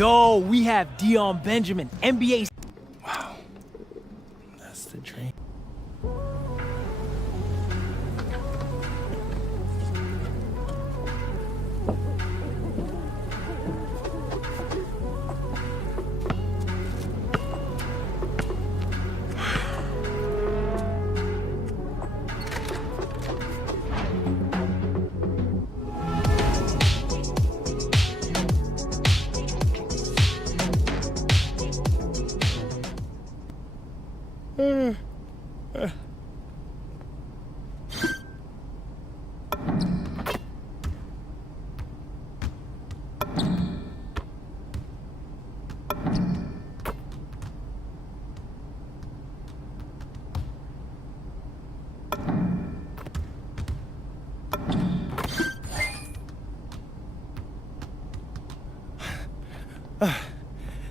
Yo, we have Dion Benjamin, NBA. Wow, that's the dream.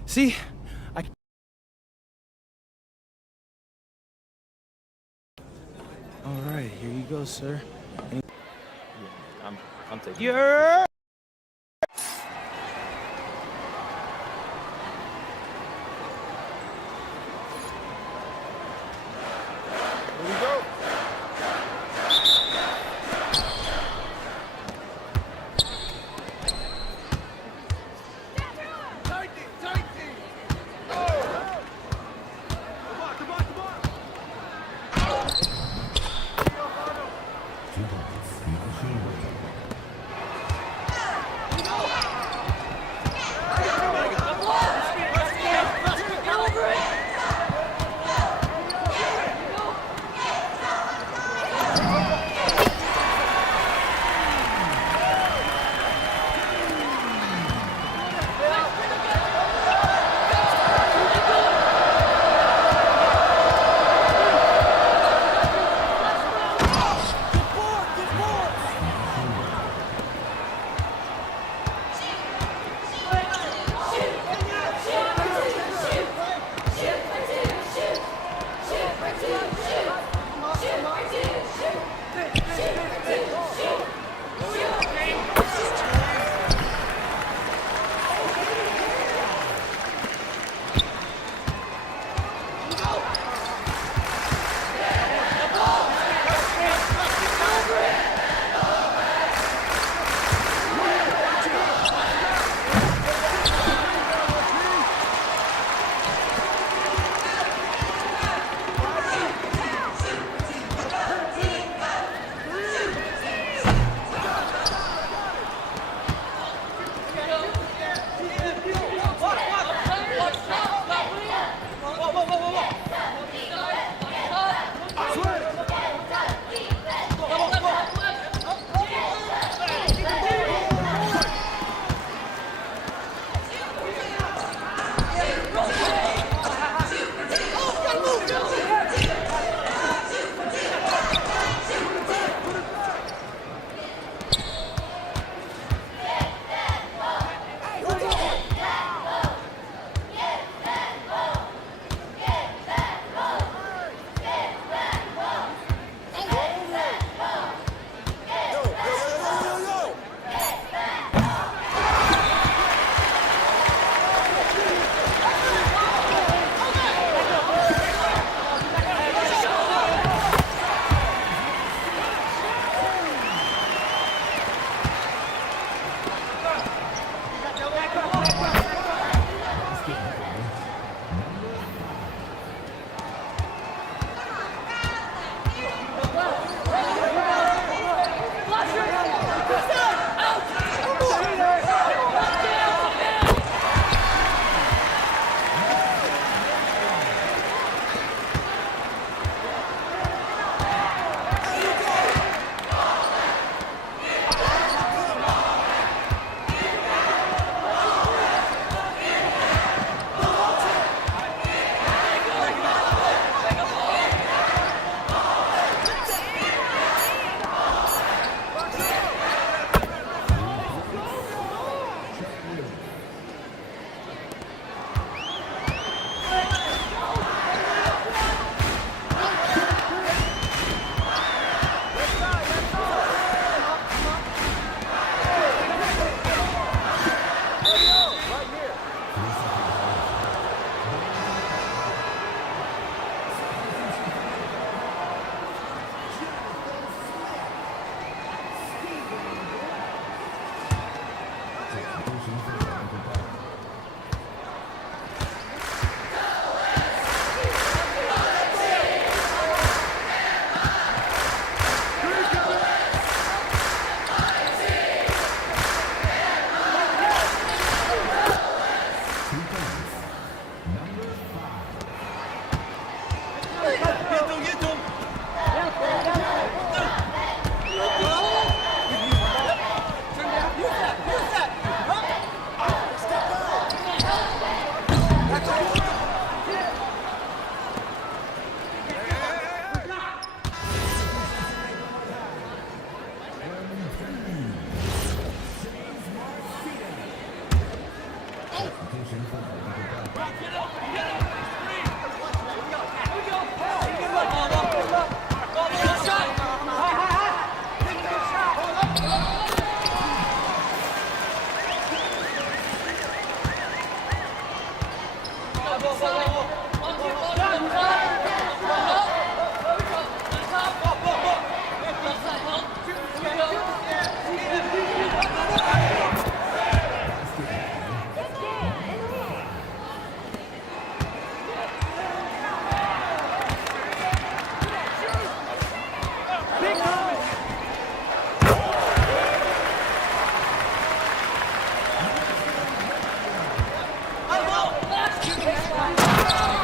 See, all right, here you go, sir. I'm taking Yeah. Here we go. Let's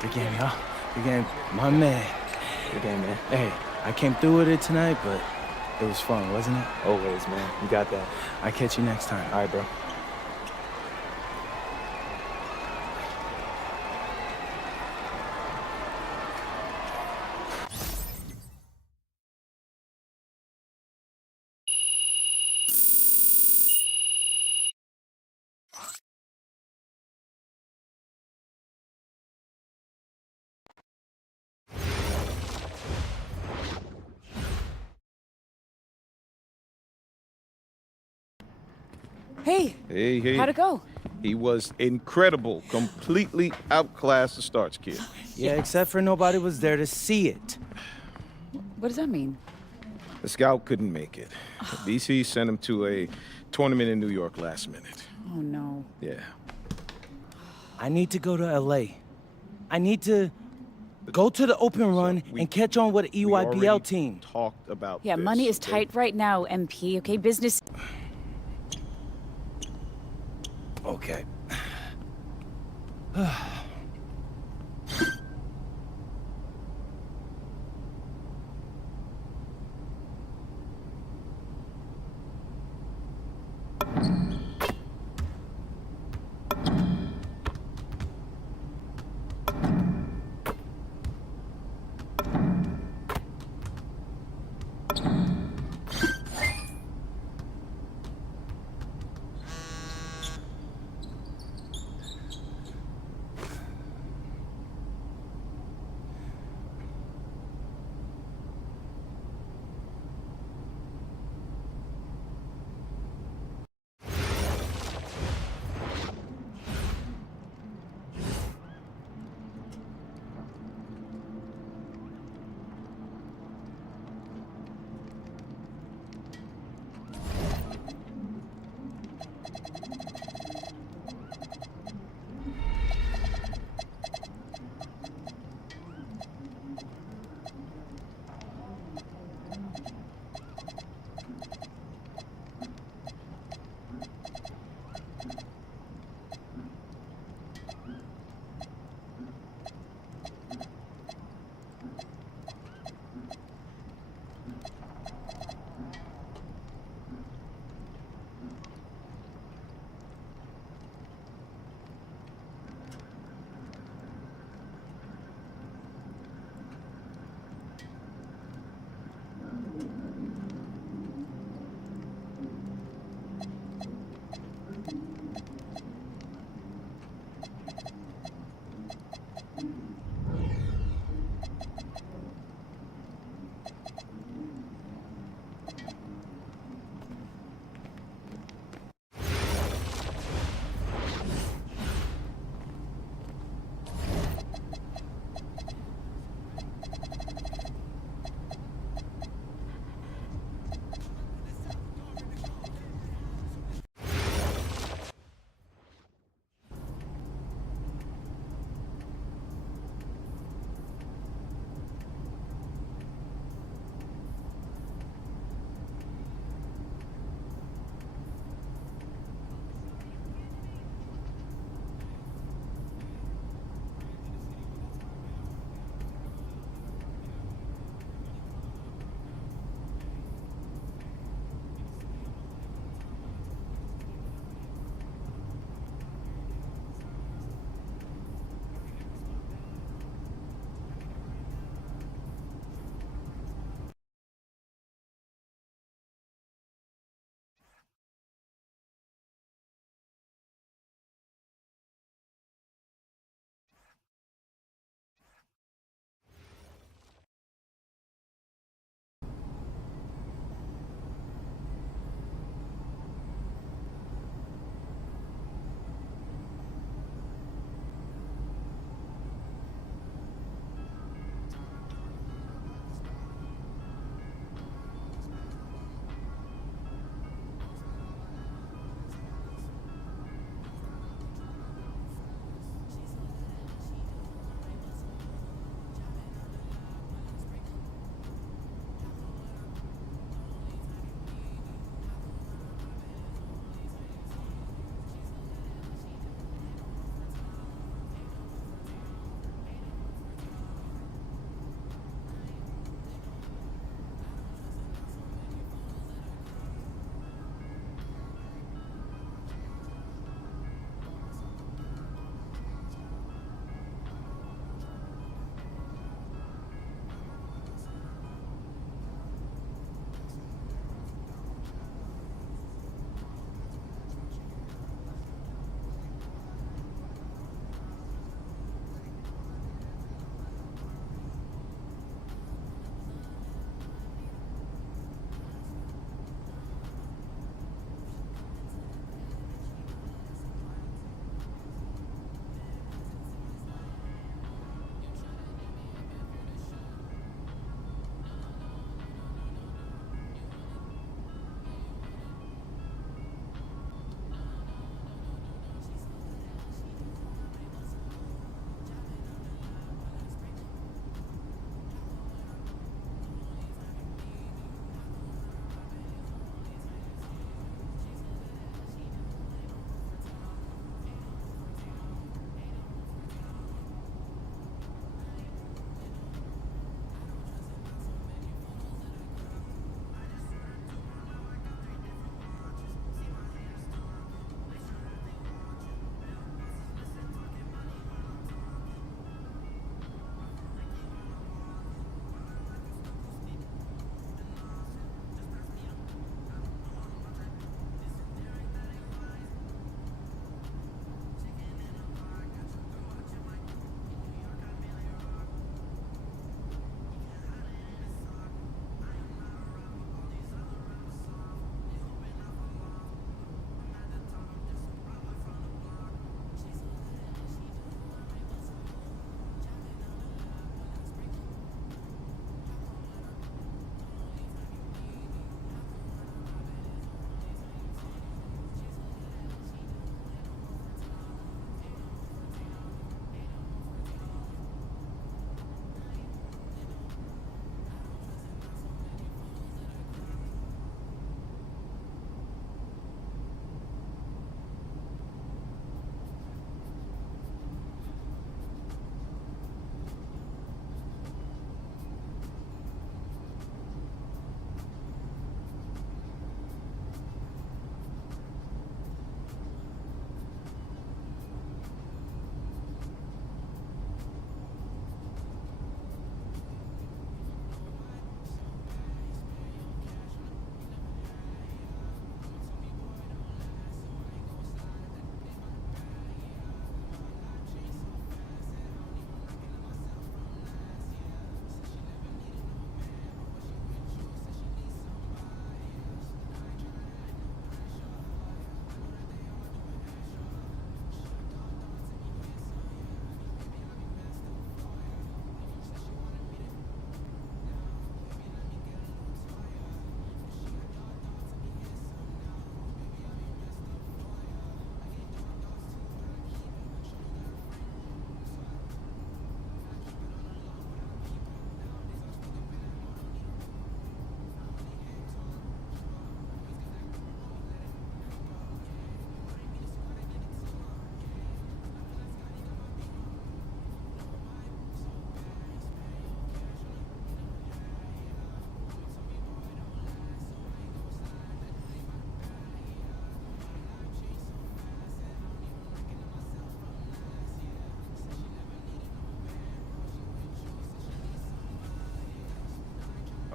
Good game, y'all. Good game. My man. Good game, man. Hey, I came through with it tonight, but it was fun, wasn't it? Always, man. You got that. I'll catch you next time. All right, bro. Hey, Hey. how'd it go? He was incredible. Completely outclassed the Starch kid. Yeah, except for nobody was there to see it. What does that mean? The scout couldn't make it. BC sent him to a tournament in New York last minute. Oh, no. Yeah. I need to go to LA. I need to go to the open run and catch on with the We EYBL already team. talked about Yeah, this, money is okay? tight right now, MP, okay? Business... Okay.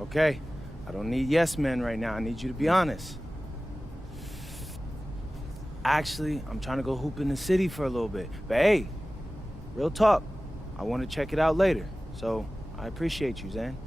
Okay, I don't need yes men right now. I need you to be honest. Actually, I'm trying to go hoop in the city for a little bit. But hey, real talk, I want to check it out later. So I appreciate you, Zan.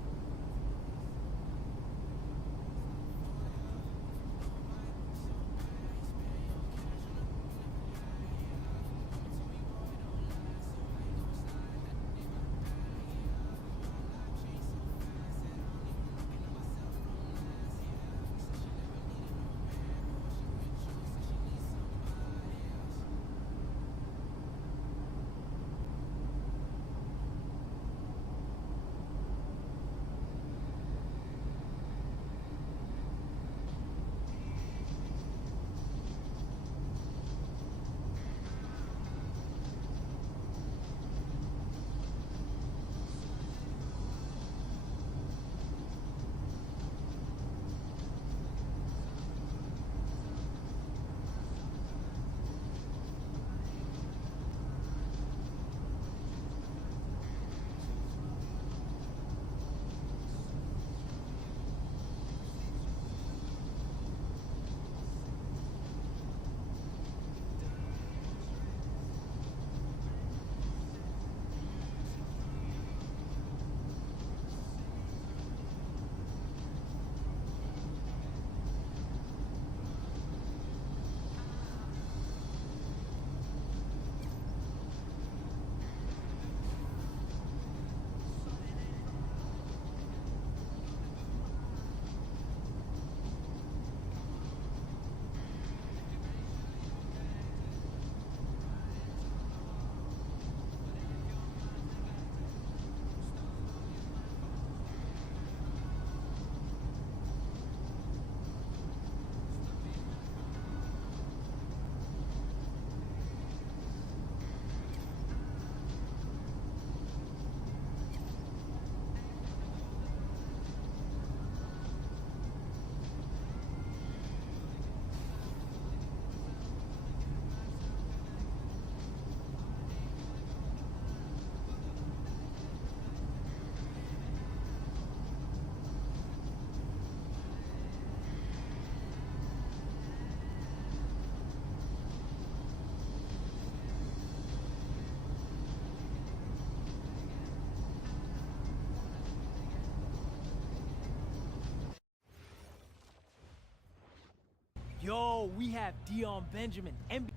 Yo, we have Dion Benjamin, NBA.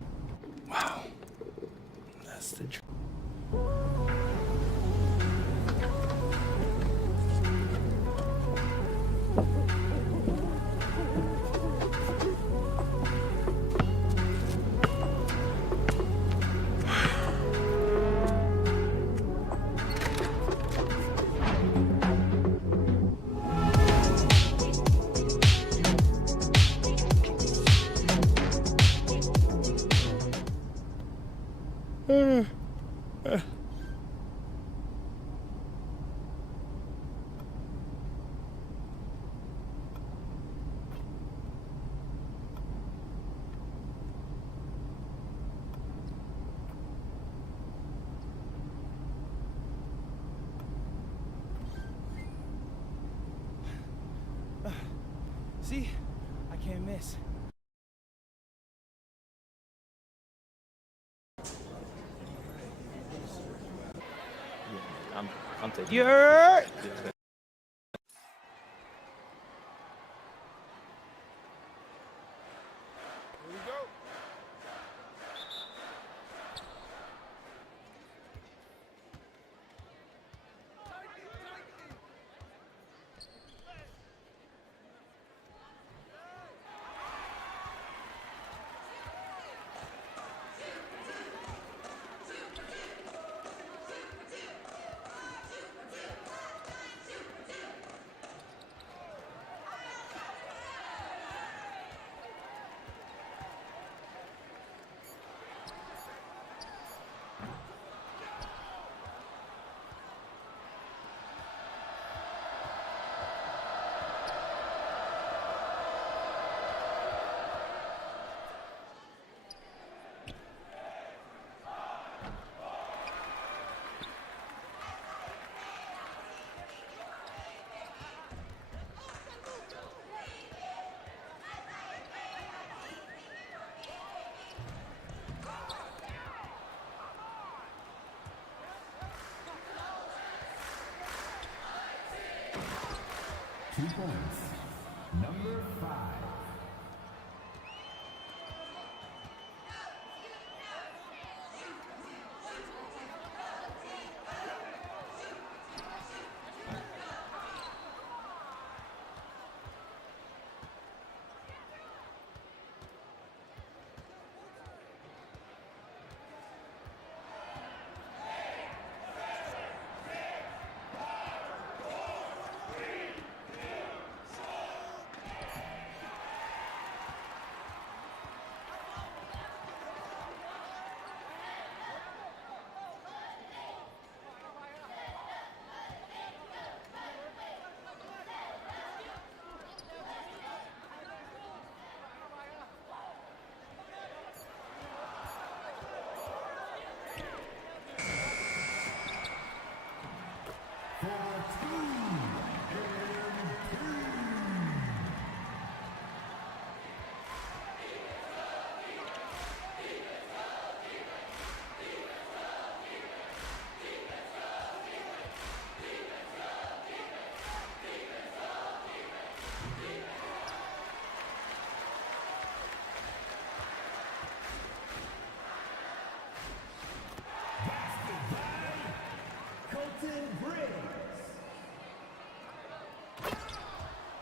Wow, that's the truth. See, I can't miss. I'm taking You're. 2 points. Number 5.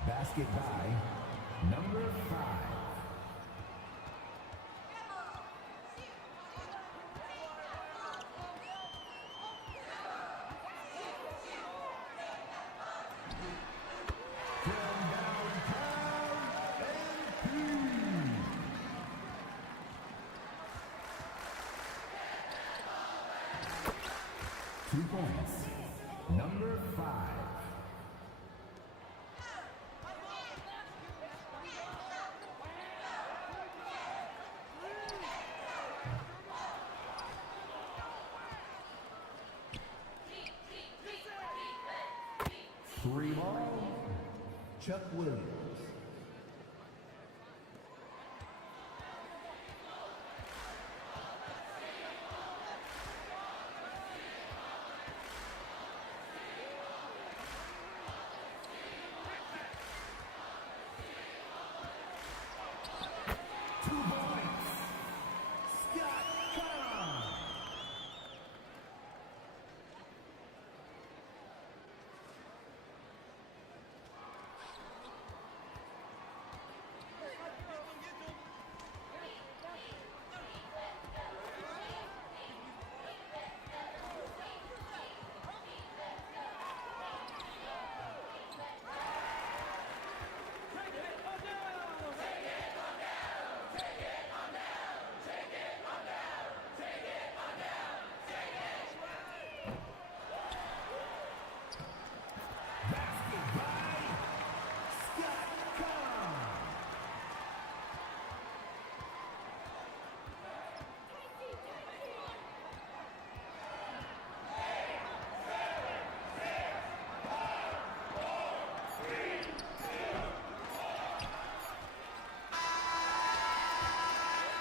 Basket by number 5. From downtown MP. 2 points. Number 5. Three ball, Chuck Williams.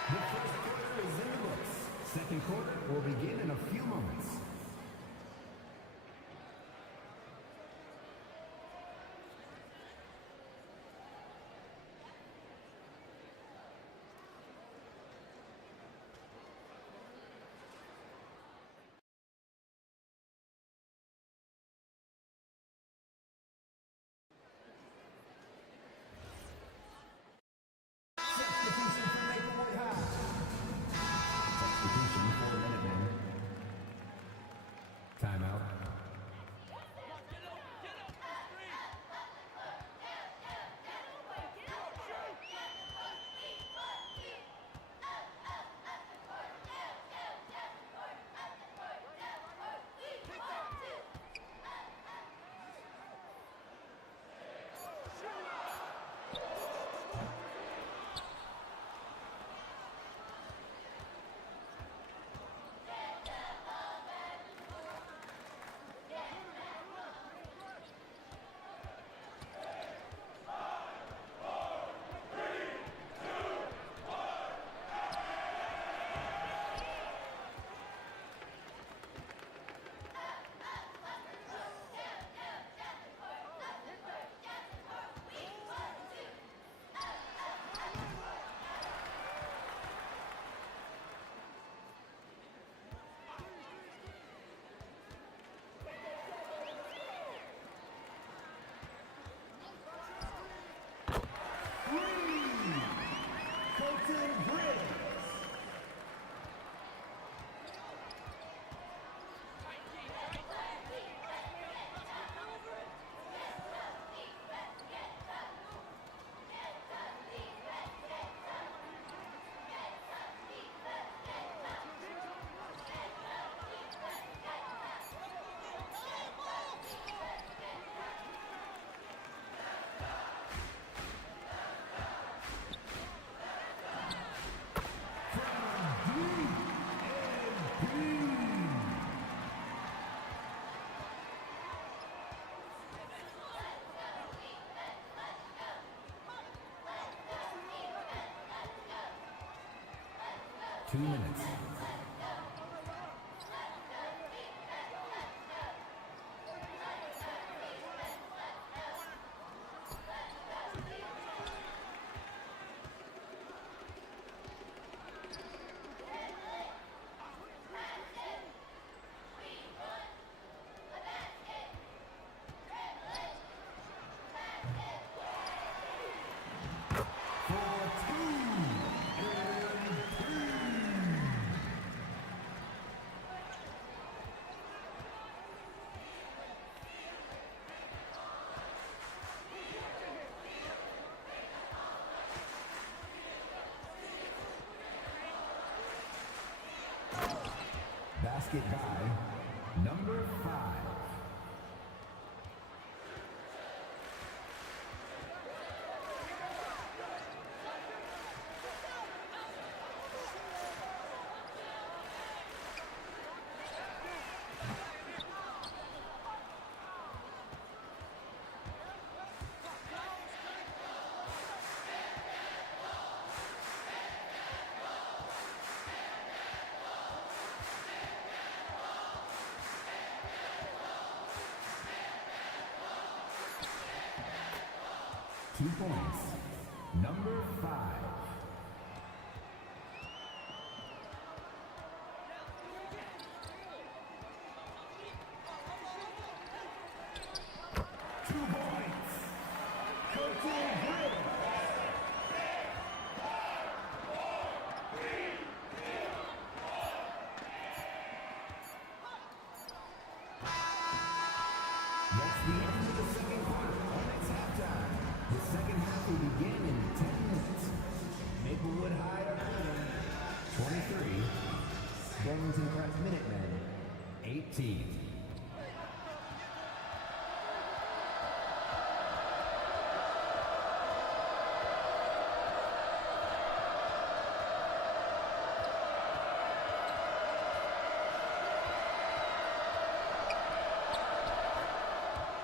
The first quarter is in the books. Second quarter will begin in a few moments. Substitution for Maplewood High. Substitution for Minutemen. 2 minutes. Basket by number 5. Two points. Number 5. That's the end of the second quarter. On its halftime. The second half will begin in 10 minutes. Maplewood High Arena, 23. Burlington Prep Minutemen, 18.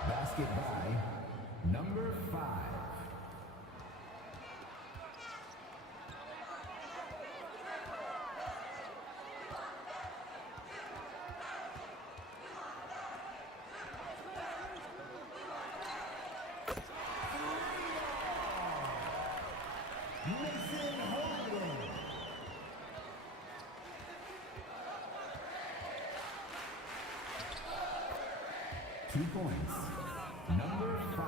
Basket by number 5. Mason Holden. Two points. Number 5.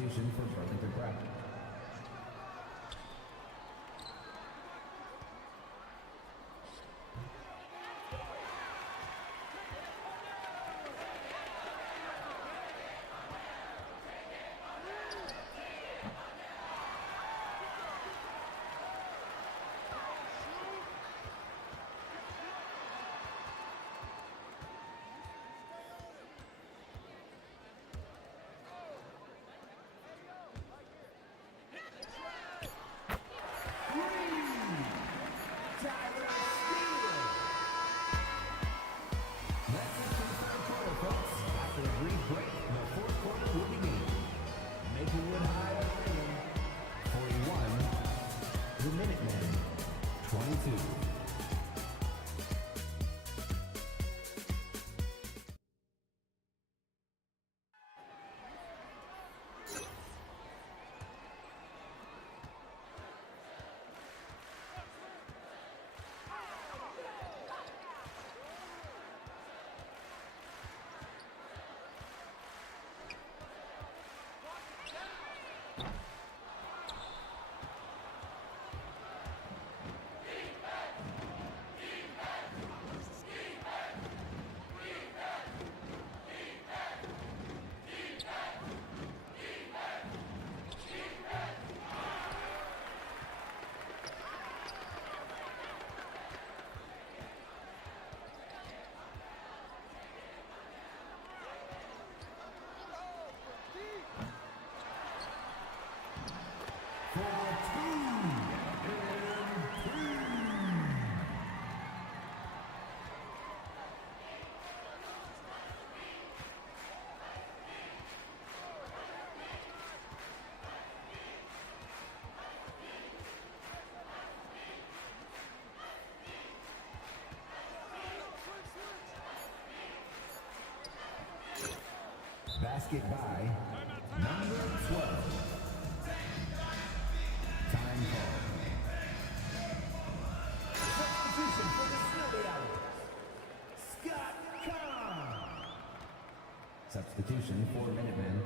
Substitution for Burlington Prep. Basket by number 12. Time call. Substitution for the Snowy Owls. Scott Kahn. Substitution for Minutemen.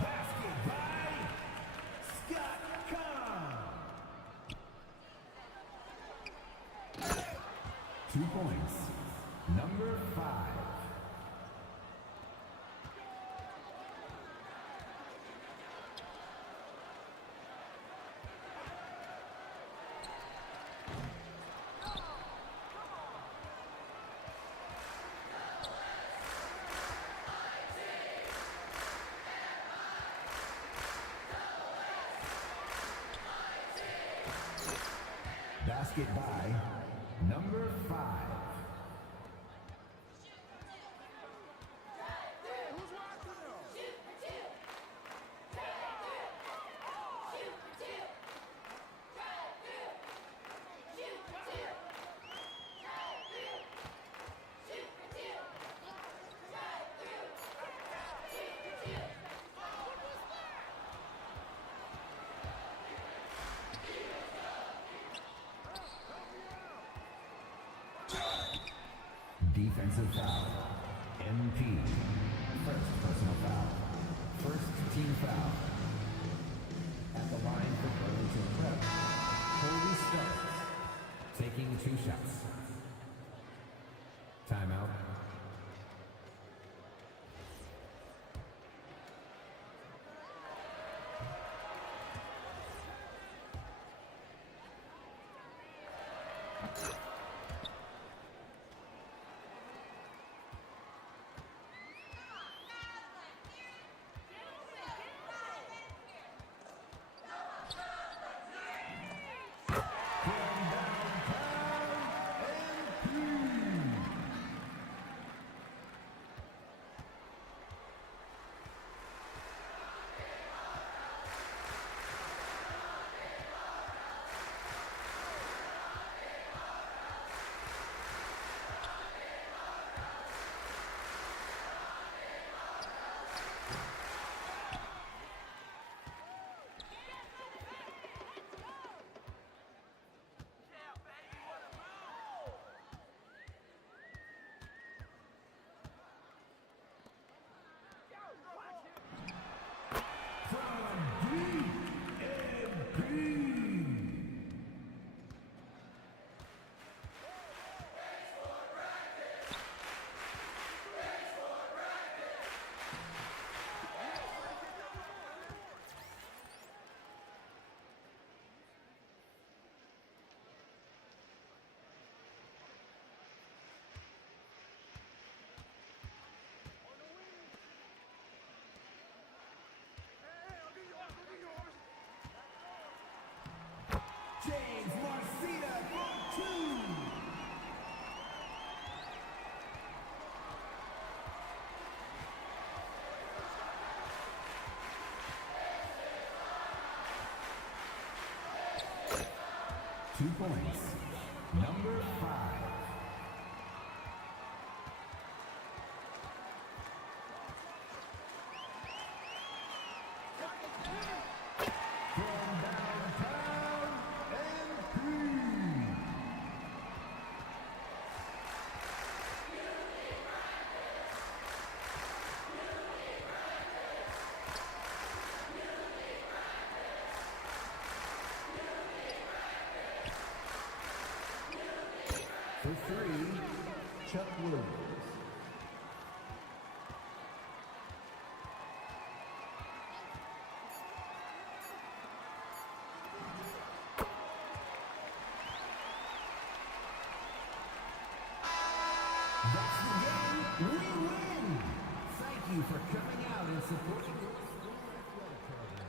Basket by Scott Kahn. 2 points. Number 5. Basket by number 5. Defensive foul. MP. First personal foul. First team foul. At the line for Burlington Prep, Colby starts. Taking 2 shots. Timeout. 2 points. Number 5. From downtown MP. For 3, Chuck Williams. That's the game. We win. Thank you for coming out and supporting your school athletic program.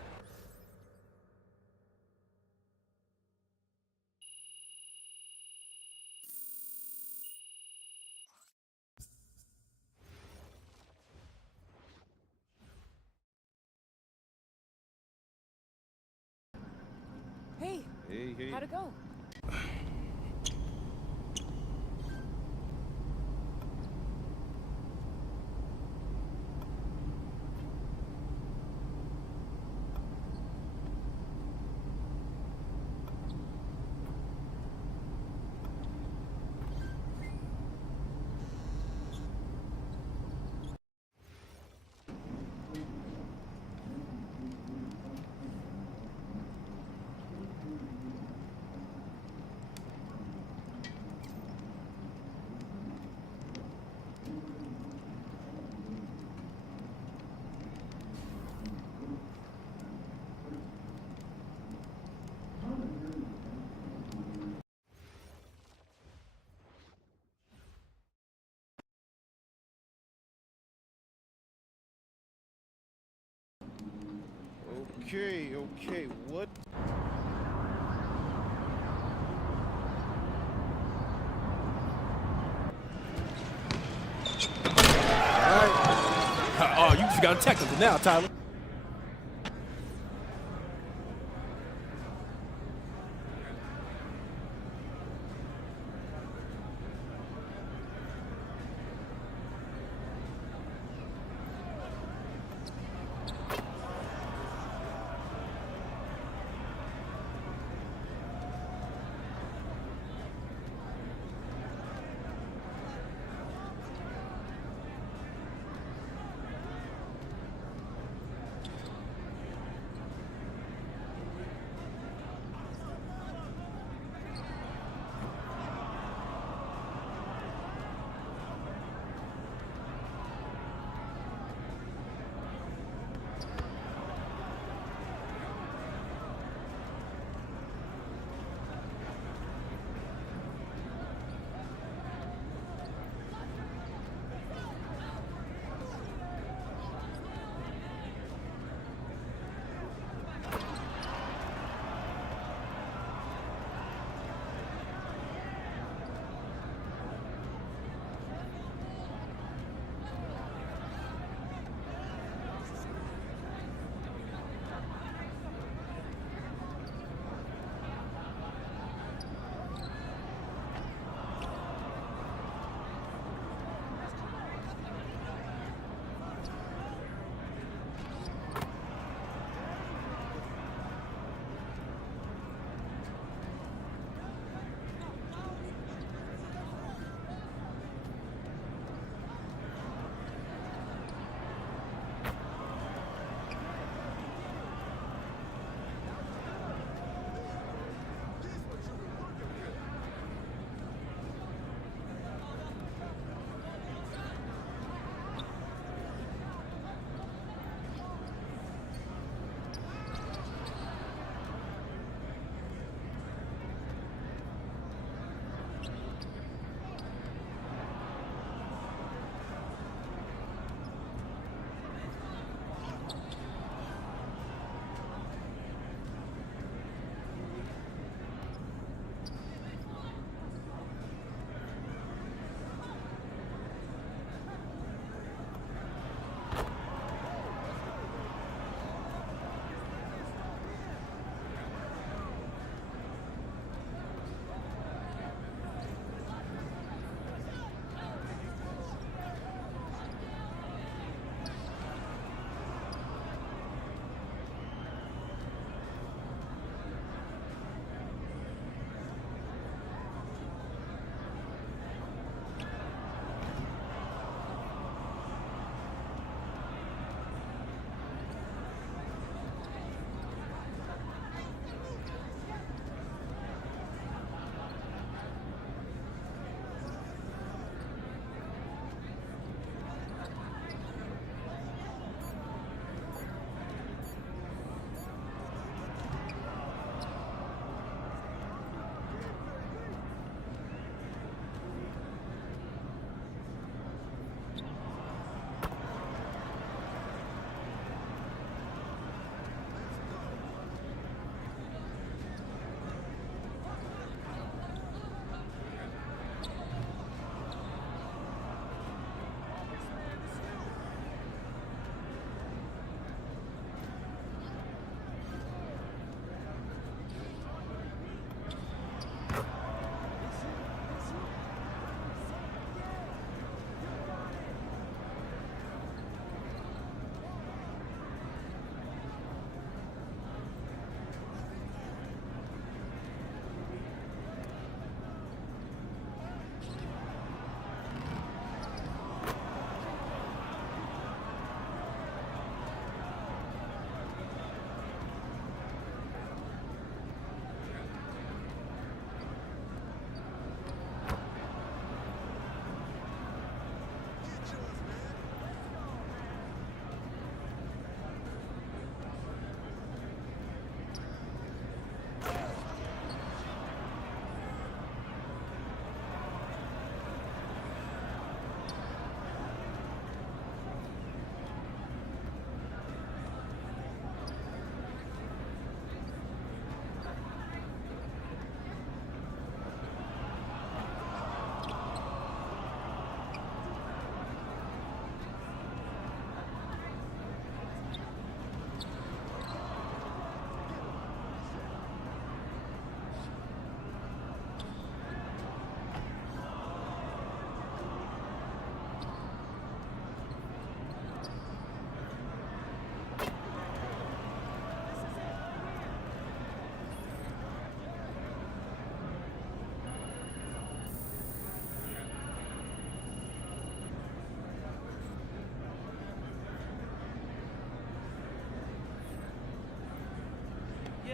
Hey, Hey. how'd it go? Okay, what? Oh, you just got technical now, Tyler.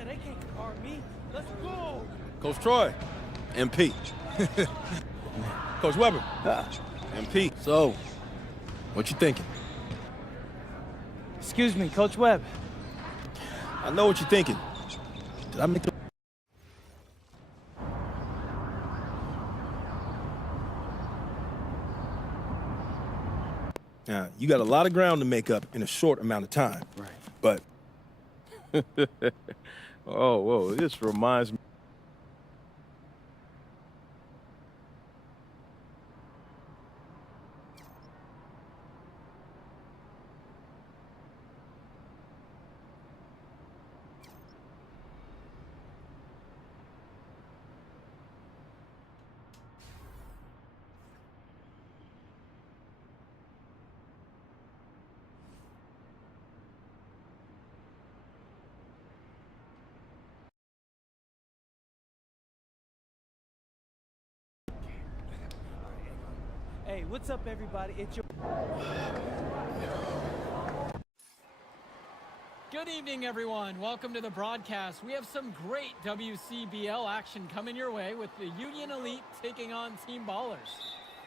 Yeah, they can't guard me. Let's go. Coach Troy, MP. Coach Weber, MP. So, what you thinking? Excuse me, Coach Webb. I know what you're thinking. Did I make the... Now, you got a lot of ground to make up in a short amount of time. Right. But Oh, whoa, this reminds me. Hey, what's up, everybody? It's your. Good evening, everyone. Welcome to the broadcast. We have some great WCBL action coming your way with the Union Elite taking on Team Ballers.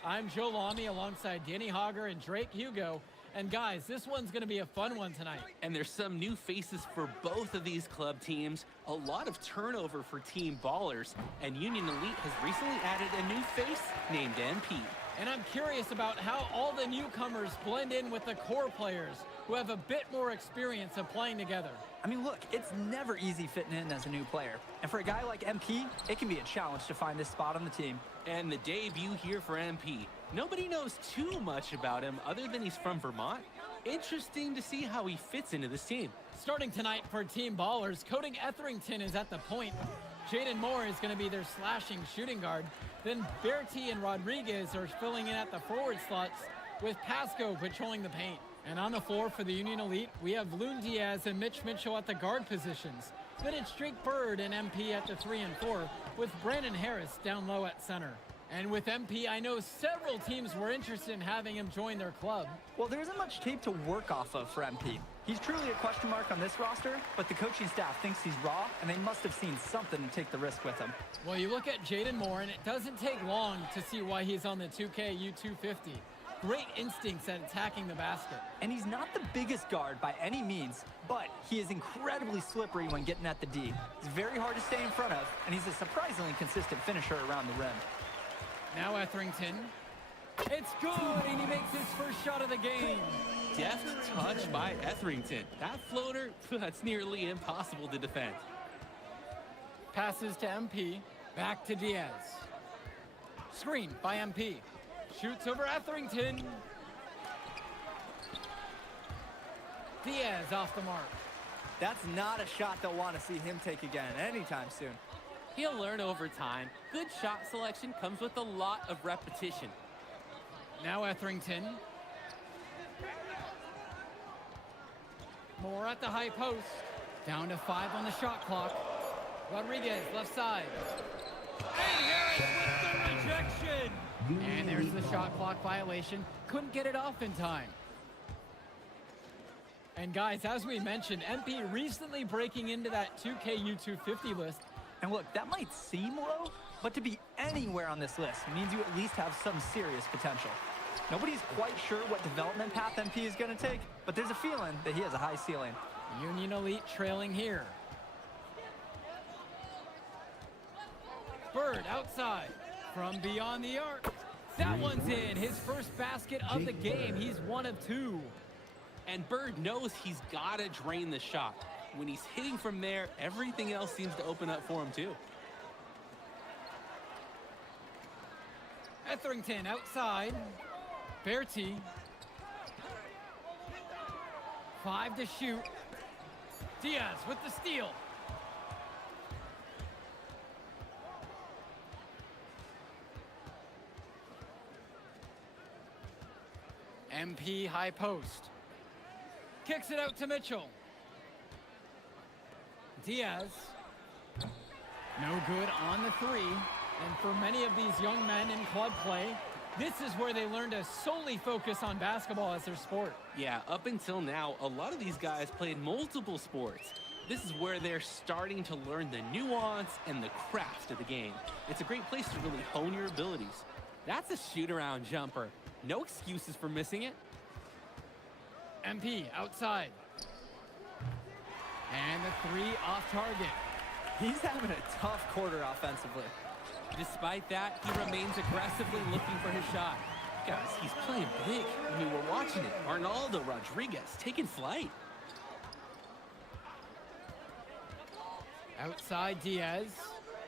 I'm Joe Lamy alongside Danny Hogger and Drake Hugo. And guys, this one's going to be a fun one tonight. And there's some new faces for both of these club teams. A lot of turnover for Team Ballers. And Union Elite has recently added a new face named MP. And I'm curious about how all the newcomers blend in with the core players who have a bit more experience of playing together. I mean, look, it's never easy fitting in as a new player. And for a guy like MP, it can be a challenge to find his spot on the team. And the debut here for MP. Nobody knows too much about him other than he's from Vermont. Interesting to see how he fits into this team. Starting tonight for Team Ballers, Cody Etherington is at the point. Jaden Moore is going to be their slashing shooting guard. Then Bertie and Rodriguez are filling in at the forward slots with Pasco patrolling the paint. And on the floor for the Union Elite, we have Loon Diaz and Mitch Mitchell at the guard positions. Then it's Drake Bird and MP at the 3 and 4 with Brandon Harris down low at center. And with MP, I know several teams were interested in having him join their club. Well, there isn't much tape to work off of for MP. He's truly a question mark on this roster, but the coaching staff thinks he's raw, and they must have seen something to take the risk with him. Well, you look at Jaden Moore, and it doesn't take long to see why he's on the 2K U250. Great instincts at attacking the basket. And he's not the biggest guard by any means, but he is incredibly slippery when getting at the D. He's very hard to stay in front of, and he's a surprisingly consistent finisher around the rim. Now Etherington. It's good, and he makes his first shot of the game. Deft touch by Etherington. That floater, that's nearly impossible to defend. Passes to MP. Back to Diaz. Screen by MP. Shoots over Etherington. Diaz off the mark. That's not a shot they'll want to see him take again anytime soon. He'll learn over time. Good shot selection comes with a lot of repetition. Now Etherington. Moore at the high post. Down to 5 on the shot clock. Rodriguez, left side. And Harris with the rejection. And there's the shot clock violation. Couldn't get it off in time. And guys, as we mentioned, MP recently breaking into that 2K U250 list. And look, that might seem low, but to be anywhere on this list means you at least have some serious potential. Nobody's quite sure what development path MP is going to take, but there's a feeling that he has a high ceiling. Union Elite trailing here. Bird outside from beyond the arc. That one's in. His first basket of the game. He's 1 of 2. And Bird knows he's got to drain the shot. When he's hitting from there, everything else seems to open up for him too. Etherington outside. Bertie. 5 to shoot. Diaz with the steal. MP high post. Kicks it out to Mitchell. Diaz. No good on the 3. And for many of these young men in club play, this is where they learn to solely focus on basketball as their sport. Yeah, up until now, a lot of these guys played multiple sports. This is where they're starting to learn the nuance and the craft of the game. It's a great place to really hone your abilities. That's a shoot-around jumper. No excuses for missing it. MP outside. And the three off target. He's having a tough quarter offensively. Despite that, he remains aggressively looking for his shot. Guys, he's playing big. I mean, we're watching it. Arnaldo Rodriguez taking flight. Outside Diaz.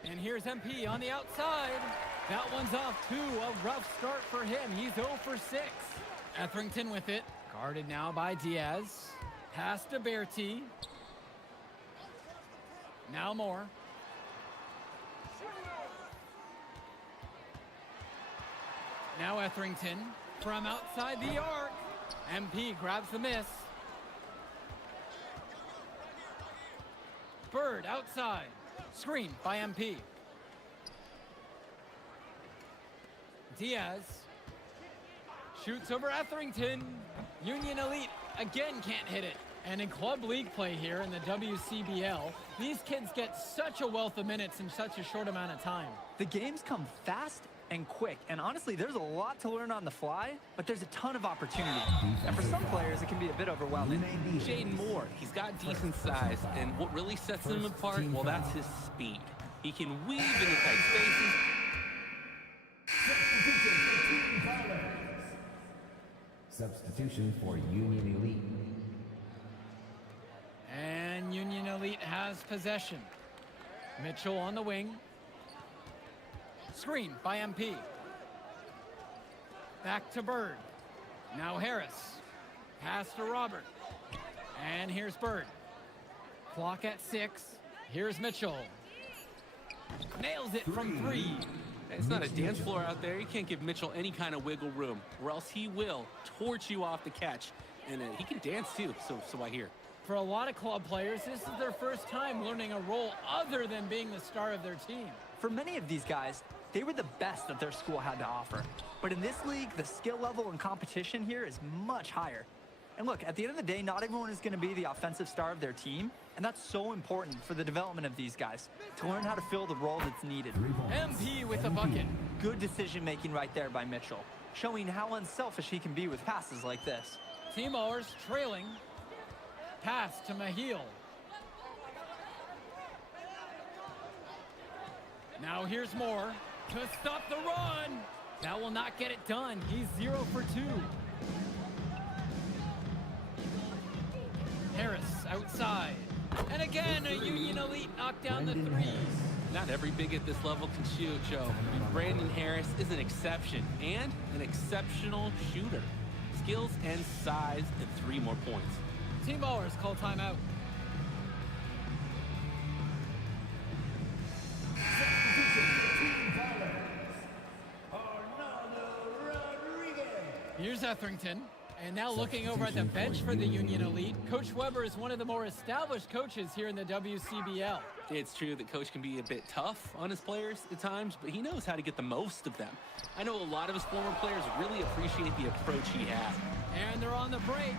And here's MP on the outside. That one's off too. A rough start for him. He's 0 for 6. Etherington with it. Guarded now by Diaz. Pass to Berti. Now Moore. Now Etherington from outside the arc. MP grabs the miss. Bird outside. Screen by MP. Diaz shoots over Etherington. Union Elite again can't hit it. And in club league play here in the WCBL, these kids get such a wealth of minutes in such a short amount of time. The games come fast and quick, and honestly, there's a lot to learn on the fly, but there's a ton of opportunity. And for some players, it can be a bit overwhelming. Jaden Moore, he's got decent size, and what really sets him apart, well, that's his speed. He can weave into tight spaces. Substitution for Union Elite. And Union Elite has possession. Mitchell on the wing. Screen by MP. Back to Bird. Now Harris. Pass to Robert. And here's Bird. Clock at 6. Here's Mitchell. Nails it from 3. It's not a dance floor out there. You can't give Mitchell any kind of wiggle room, or else he will torch you off the catch. And he can dance too, so I hear. For a lot of club players, this is their first time learning a role other than being the star of their team. For many of these guys, they were the best that their school had to offer. But in this league, the skill level and competition here is much higher. And look, at the end of the day, not everyone is going to be the offensive star of their team, and that's so important for the development of these guys, to learn how to fill the role that's needed. MP with a bucket. Good decision-making right there by Mitchell, showing how unselfish he can be with passes like this. Timors trailing. Pass to Mahil. Now here's Moore to stop the run. That will not get it done. He's 0 for 2. Harris outside. And again, a Union Elite knocked down the 3. Not every big at this level can shoot, Joe. Brandon Harris is an exception and an exceptional shooter. Skills and size and 3 more points. Team ballers call timeout. Here's Etherington. And now looking over at the bench for the Union Elite, Coach Weber is one of the more established coaches here in the WCBL. It's true that Coach can be a bit tough on his players at times, but he knows how to get the most of them. I know a lot of his former players really appreciate the approach he has. And they're on the break.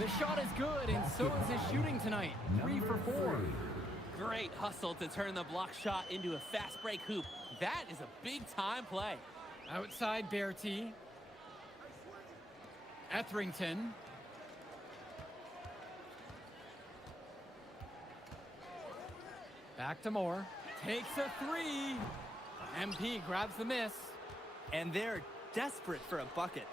The shot is good, and so is his shooting tonight. 3 for 4. Great hustle to turn the block shot into a fast break hoop. That is a big-time play. Outside Berti. Etherington. Back to Moore. Takes a 3. MP grabs the miss. And they're desperate for a bucket.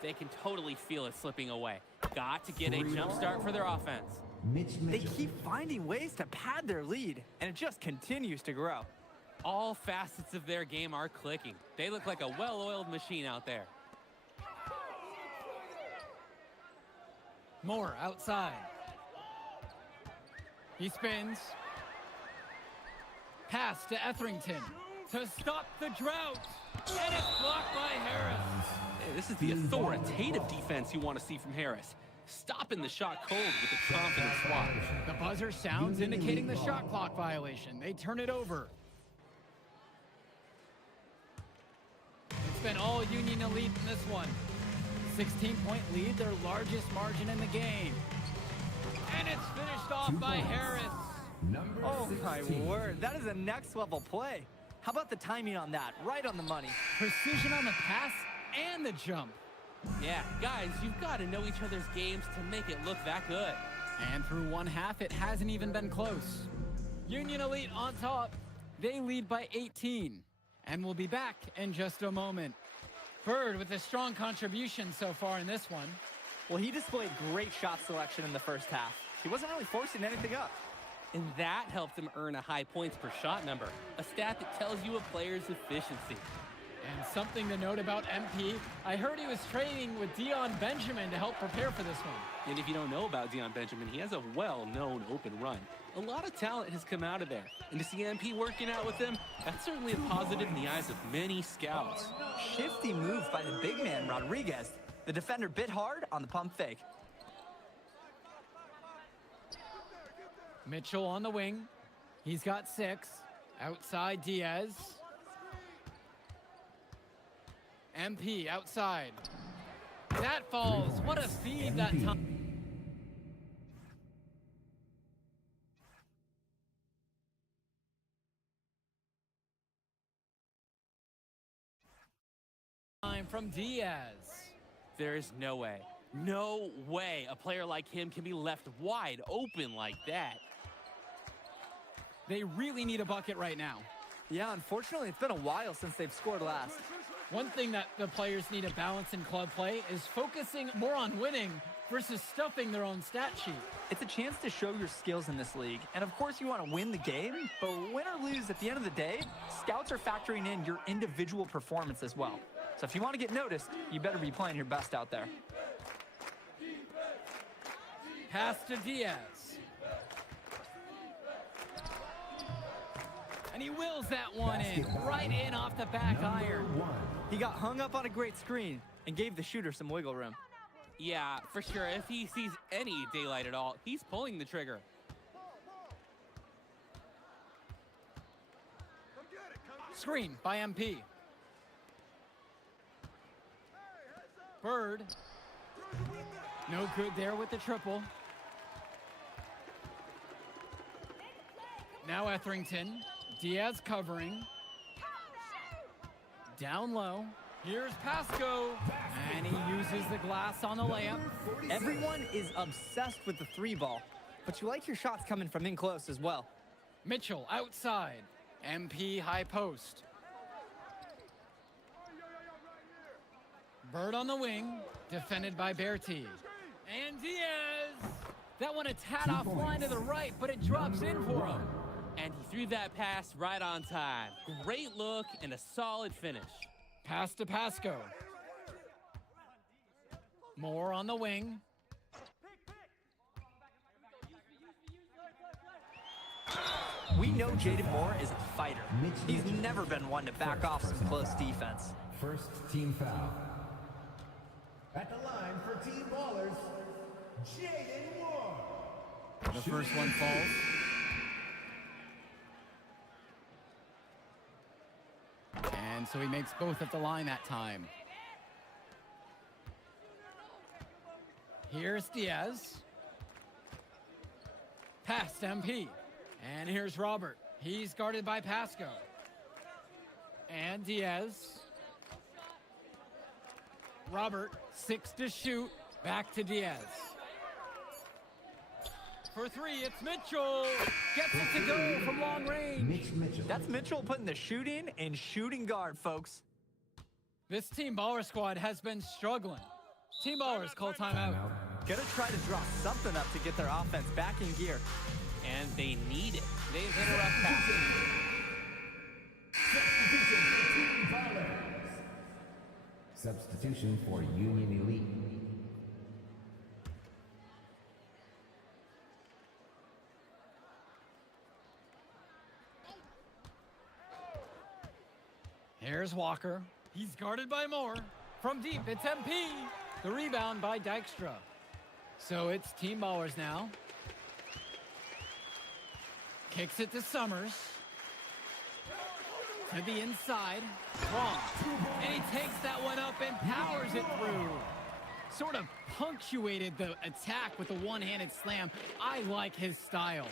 They can totally feel it slipping away. Got to get a jump start for their offense. They keep finding ways to pad their lead, and it just continues to grow. All facets of their game are clicking. They look like a well-oiled machine out there. Moore outside. He spins. Pass to Etherington to stop the drought. And it's blocked by Harris. Hey, this is the authoritative defense you want to see from Harris. Stopping the shot cold with a confident swat. The buzzer sounds indicating the shot clock violation. They turn it over. It's been all Union Elite in this one. 16-point lead, their largest margin in the game. And it's finished off by Harris. Number Oh my 16. word, that is a next level play. How about the timing on that? Right on the money. Precision on the pass and the jump. Yeah, guys, you've got to know each other's games to make it look that good. And through one half, it hasn't even been close. Union Elite on top. They lead by 18. And we'll be back in just a moment. Bird with a strong contribution so far in this one. Well, he displayed great shot selection in the first half. He wasn't really forcing anything up. And that helped him earn a high points per shot number, a stat that tells you a player's efficiency. And something to note about MP, I heard he was training with Dion Benjamin to help prepare for this one. And if you don't know about Dion Benjamin, he has a well-known open run. A lot of talent has come out of there. And to see MP working out with him, that's certainly a positive in the eyes of many scouts. Shifty move by the big man, Rodriguez. The defender bit hard on the pump fake. Mitchell on the wing. He's got 6. Outside Diaz. MP outside. That falls. What a feed that time. From Diaz. There's no way a player like him can be left wide open like that. They really need a bucket right now. Yeah, unfortunately, it's been a while since they've scored last. One thing that the players need to balance in club play is focusing more on winning versus stuffing their own stat sheet. It's a chance to show your skills in this league. And of course, you want to win the game, but win or lose, at the end of the day, scouts are factoring in your individual performance as well. So if you want to get noticed, you better be playing your best out there. Pass to Diaz. And he wills that one in, right in off the back iron. He got hung up on a great screen and gave the shooter some wiggle room. Yeah, for sure. If he sees any daylight at all, he's pulling the trigger. Screen by MP. Bird. No good there with the triple. Now Etherington. Diaz covering. Down low. Here's Pasco. And he uses the glass on the layup. Everyone is obsessed with the 3-ball, but you like your shots coming from in close as well. Mitchell outside. MP high post. Bird on the wing. Defended by Berti. And Diaz. That one a tad offline to the right, but it drops in for him. And he threw that pass right on time. Great look and a solid finish. Pass to Pasco. Moore on the wing. We know Jaden Moore is a fighter. He's never been one to back off some close defense. First team foul. At the line for Team Ballers, Jaden Moore. The first one falls. And so he makes both at the line that time. Here's Diaz. Pass to MP. And here's Robert. He's guarded by Pasco. And Diaz. Robert, 6 to shoot. Back to Diaz. For 3, it's Mitchell. Gets it to go from long range. That's Mitchell putting the shooting in shooting guard, folks. This Team Baller squad has been struggling. Team Ballers call timeout. Gonna try to draw something up to get their offense back in gear. And they need it. They've hit a rough pass. Substitution for Union Elite. Here's Walker. He's guarded by Moore. From deep, it's MP. The rebound by Dykstra. So it's Team Ballers now. Kicks it to Summers. To the inside. Wrong. And he takes that one up and powers it through. Sort of punctuated the attack with a one-handed slam. I like his style.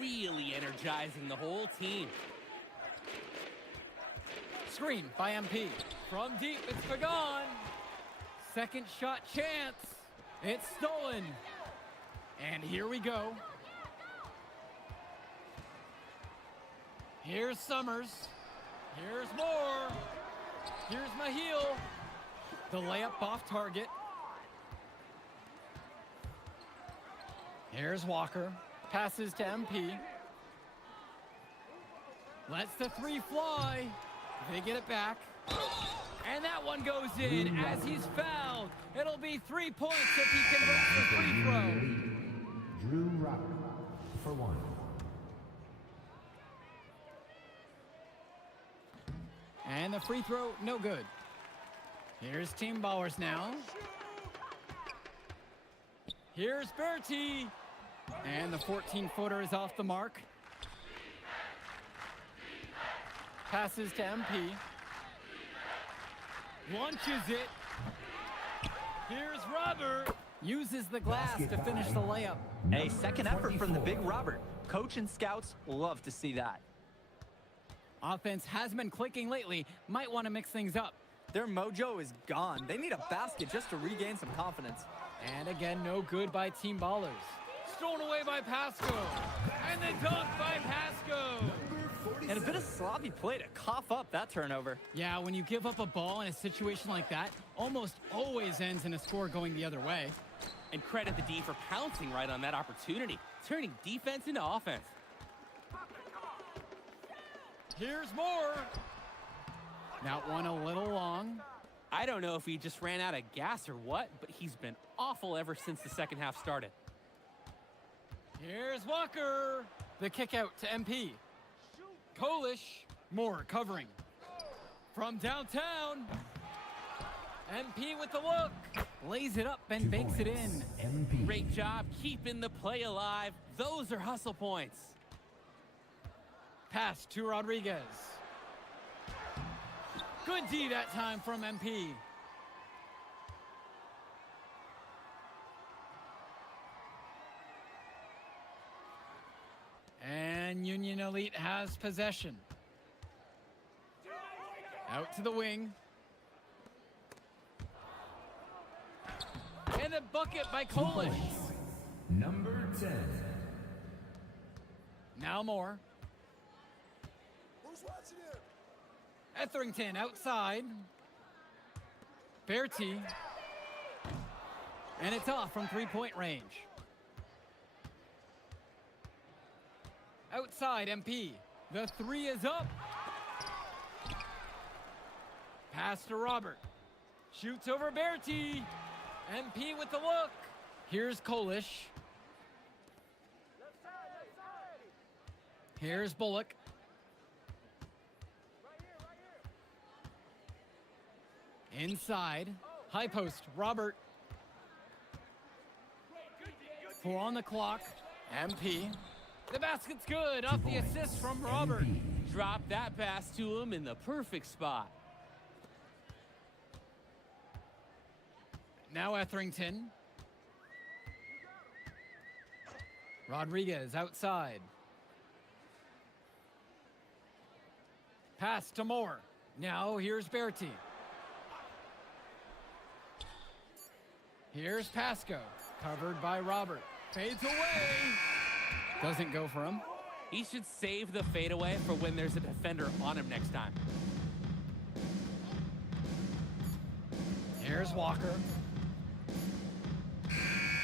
Really energizing the whole team. Screen by MP. From deep, it's Pagan. Second shot chance. It's stolen. And here we go. Here's Summers. Here's Moore. Here's Mahil. The layup off target. Here's Walker. Passes to MP. Lets the three fly. They get it back. And that one goes in as he's fouled. It'll be 3 points if he converts the free throw. Drew Robert for one. And the free throw, no good. Here's Team Ballers now. Here's Bertie. And the 14-footer is off the mark. Passes to MP. Launches it. Here's Robert. Uses the glass to finish the layup. A second effort from the big Robert. Coach and scouts love to see that. Offense has been clicking lately. Might want to mix things up. Their mojo is gone. They need a basket just to regain some confidence. And again, no good by Team Ballers. Stolen away by Pasco. And the dunk by Pasco. And a bit of sloppy play to cough up that turnover. Yeah, when you give up a ball in a situation like that, almost always ends in a score going the other way. And credit the D for pouncing right on that opportunity, turning defense into offense. Here's Moore. That one a little long. I don't know if he just ran out of gas or what, but he's been awful ever since the second half started. Here's Walker. The kick out to MP. Kolish. Moore covering. From downtown. MP with the look. Lays it up and banks it in. MP. Great job keeping the play alive. Those are hustle points. Pass to Rodriguez. Good D that time from MP. And Union Elite has possession. Out to the wing. And the bucket by Kolish. Number 10. Now Moore. Etherington outside. Bertie. And it's off from three-point range. Outside MP. The three is up. Pass to Robert. Shoots over Bertie. MP with the look. Here's Kolish. Here's Bullock. Inside. High post. Robert. 4 on the clock. MP. The basket's good off the assist from Robert. Drop that pass to him in the perfect spot. Now Etherington. Rodriguez outside. Pass to Moore. Now here's Bertie. Here's Pasco. Covered by Robert. Fades away. Doesn't go for him. He should save the fadeaway for when there's a defender on him next time. Here's Walker.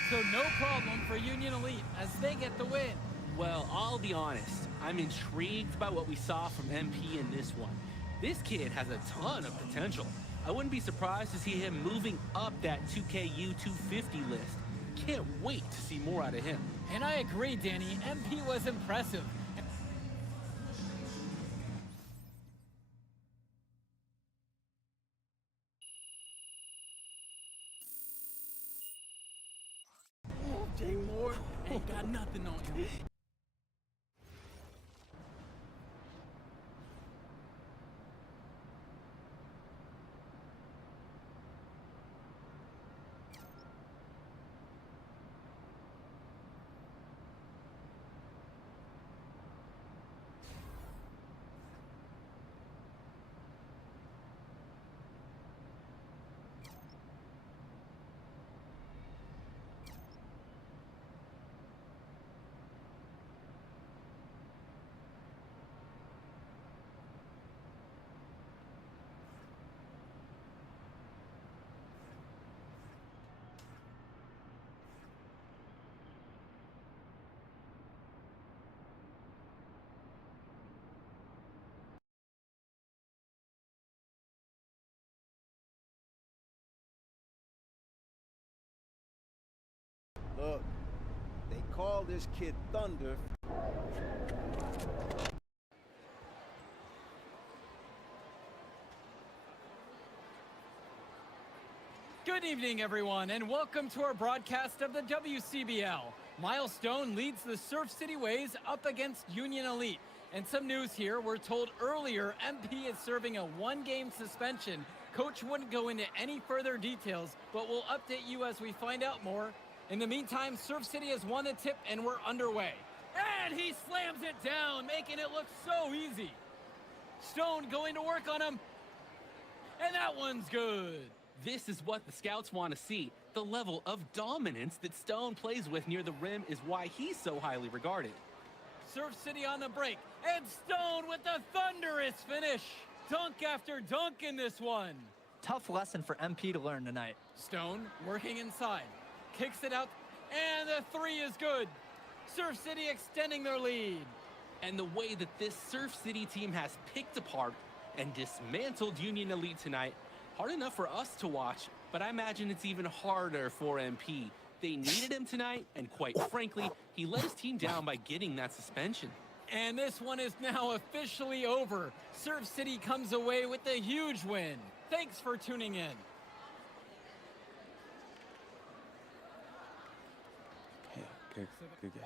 So no problem for Union Elite as they get the win. Well, I'll be honest. I'm intrigued by what we saw from MP in this one. This kid has a ton of potential. I wouldn't be surprised to see him moving up that 2KU 250 list. Can't wait to see more out of him. And I agree, Danny. MP was impressive. Jay Moore ain't got nothing on him. call this kid Thunder. Good evening, everyone, and welcome to our broadcast of the WCBL. Milestone leads the Surf City Waves up against Union Elite. And some news here, we're told earlier MP is serving a one-game suspension. Coach wouldn't go into any further details, but we'll update you as we find out more. In the meantime, Surf City has won the tip and we're underway. And he slams it down, making it look so easy. Stone going to work on him. And that one's good. This is what the scouts want to see. The level of dominance that Stone plays with near the rim is why he's so highly regarded. Surf City on the break, and Stone with the thunderous finish. Dunk after dunk in this one. Tough lesson for MP to learn tonight. Stone working inside, kicks it out, and the three is good. Surf City extending their lead. And the way that this Surf City team has picked apart and dismantled Union Elite tonight, hard enough for us to watch, but I imagine it's even harder for MP. They needed him tonight, and quite frankly, he let his team down by getting that suspension. And this one is now officially over. Surf City comes away with a huge win. Thanks for tuning in. Yeah, good game.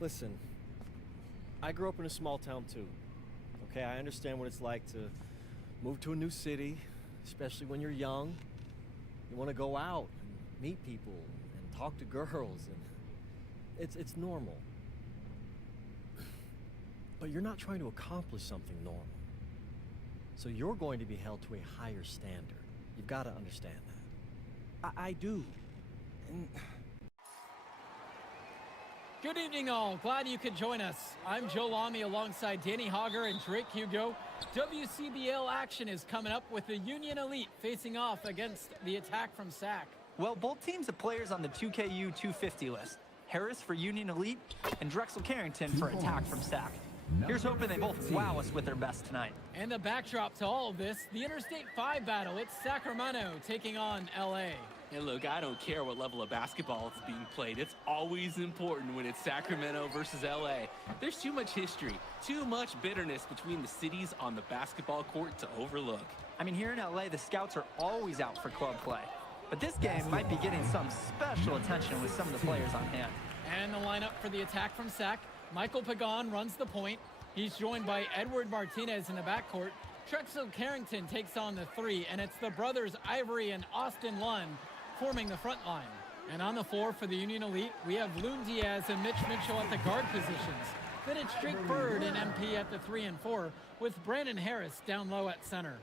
Listen, I grew up in a small town too. Okay, I understand what it's like to move to a new city, especially when you're young. You want to go out and meet people and talk to girls, and it's normal. But you're not trying to accomplish something normal. So you're going to be held to a higher standard. You've got to understand that. I do. And Good evening, all. Glad you could join us. I'm Joe Lamy alongside Danny Hogger and Drake Hugo. WCBL action is coming up with the Union Elite facing off against the Attack from SAC. Well, both teams have players on the 2KU 250 list. Harris for Union Elite and Drexel Carrington for Attack from SAC. Here's hoping they both wow us with their best tonight. And the backdrop to all of this, the Interstate 5 battle. It's Sacramento taking on LA. And look, I don't care what level of basketball is being played. It's always important when it's Sacramento versus LA. There's too much history, too much bitterness between the cities on the basketball court to overlook. I mean, here in LA, the scouts are always out for club play. But this game might be getting some special attention with some of the players on hand. And the lineup for the Attack from SAC. Michael Pagan runs the point. He's joined by Edward Martinez in the backcourt. Drexel Carrington takes on the three, and it's the brothers Ivory and Austin Lund forming the front line. And on the floor for the Union Elite, we have Loon Diaz and Mitch Mitchell at the guard positions. Then it's Drake Bird and MP at the 3 and 4, with Brandon Harris down low at center.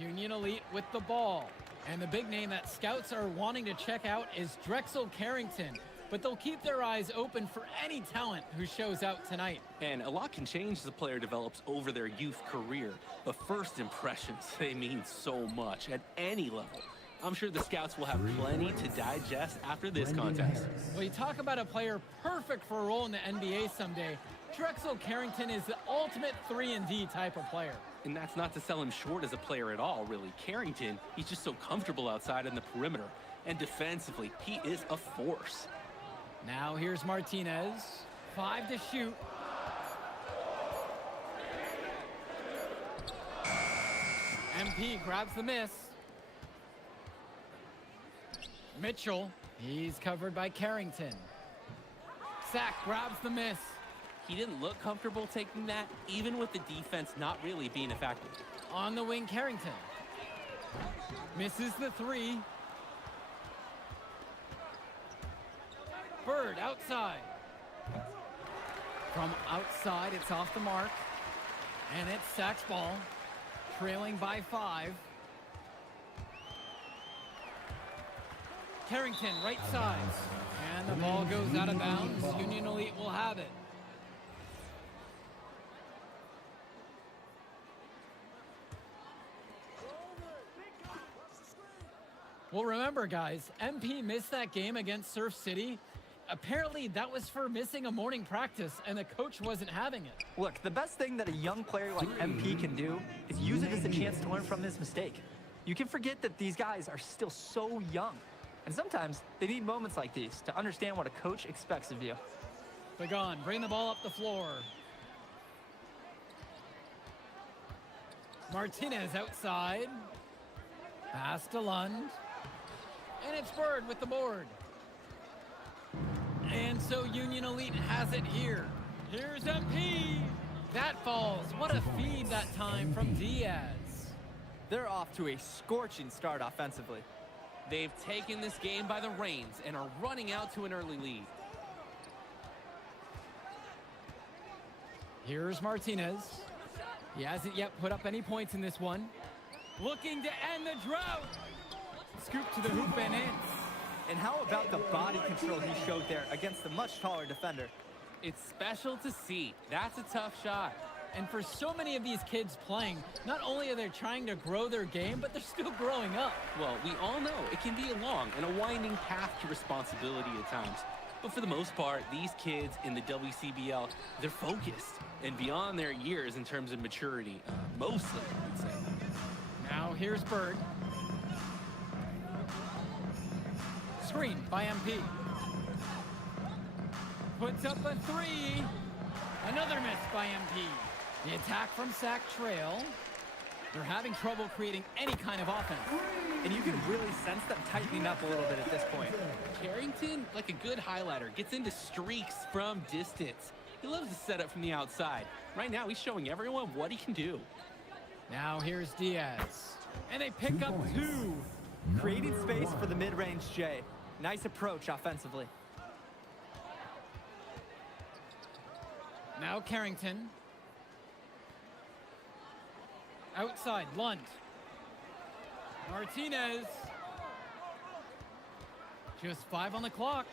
Union Elite with the ball. And the big name that scouts are wanting to check out is Drexel Carrington. But they'll keep their eyes open for any talent who shows out tonight. And a lot can change as a player develops over their youth career. But first impressions, they mean so much at any level. I'm sure the scouts will have plenty to digest after this contest. Well, you talk about a player perfect for a role in the NBA someday. Drexel Carrington is the ultimate 3-and-D type of player. And that's not to sell him short as a player at all, really. Carrington, he's just so comfortable outside in the perimeter. And defensively, he is a force. Now here's Martinez. 5 to shoot. MP grabs the miss. Mitchell, he's covered by Carrington. Sack grabs the miss. He didn't look comfortable taking that, even with the defense not really being effective. On the wing, Carrington. Misses the 3. Bird outside. From outside, it's off the mark. And it's Sack's ball, trailing by 5. Carrington, right side. And the ball goes out of bounds. Union Elite will have it. Well, remember, guys, MP missed that game against Surf City. Apparently, that was for missing a morning practice, and the coach wasn't having it. Look, the best thing that a young player like MP can do is use it as a chance to learn from his mistake. You can forget that these guys are still so young. And sometimes they need moments like these to understand what a coach expects of you. Pagan, bring the ball up the floor. Martinez outside. Pass to Lund. And it's Bird with the board. And so Union Elite has it here. Here's MP. That falls. What a feed that time from Diaz. They're off to a scorching start offensively. They've taken this game by the reins and are running out to an early lead. Here's Martinez. He hasn't yet put up any points in this one. Looking to end the drought. Scoop to the hoop and in. And how about the body control he showed there against the much taller defender? It's special to see. That's a tough shot. And for so many of these kids playing, not only are they trying to grow their game, but they're still growing up. Well, we all know it can be a long and a winding path to responsibility at times. But for the most part, these kids in the WCBL, they're focused and beyond their years in terms of maturity, mostly, I'd say. Now here's Bird. Screen by MP. Puts up a three. Another miss by MP. The attack from Sac Trail. They're having trouble creating any kind of offense. And you can really sense them tightening up a little bit at this point. Carrington, like a good highlighter, gets into streaks from distance. He loves to set up from the outside. Right now, he's showing everyone what he can do. Now here's Diaz. And they pick up two. Creating space for the mid-range J. Nice approach offensively. Now Carrington. Outside, Lund. Martinez. Just 5 on the clock.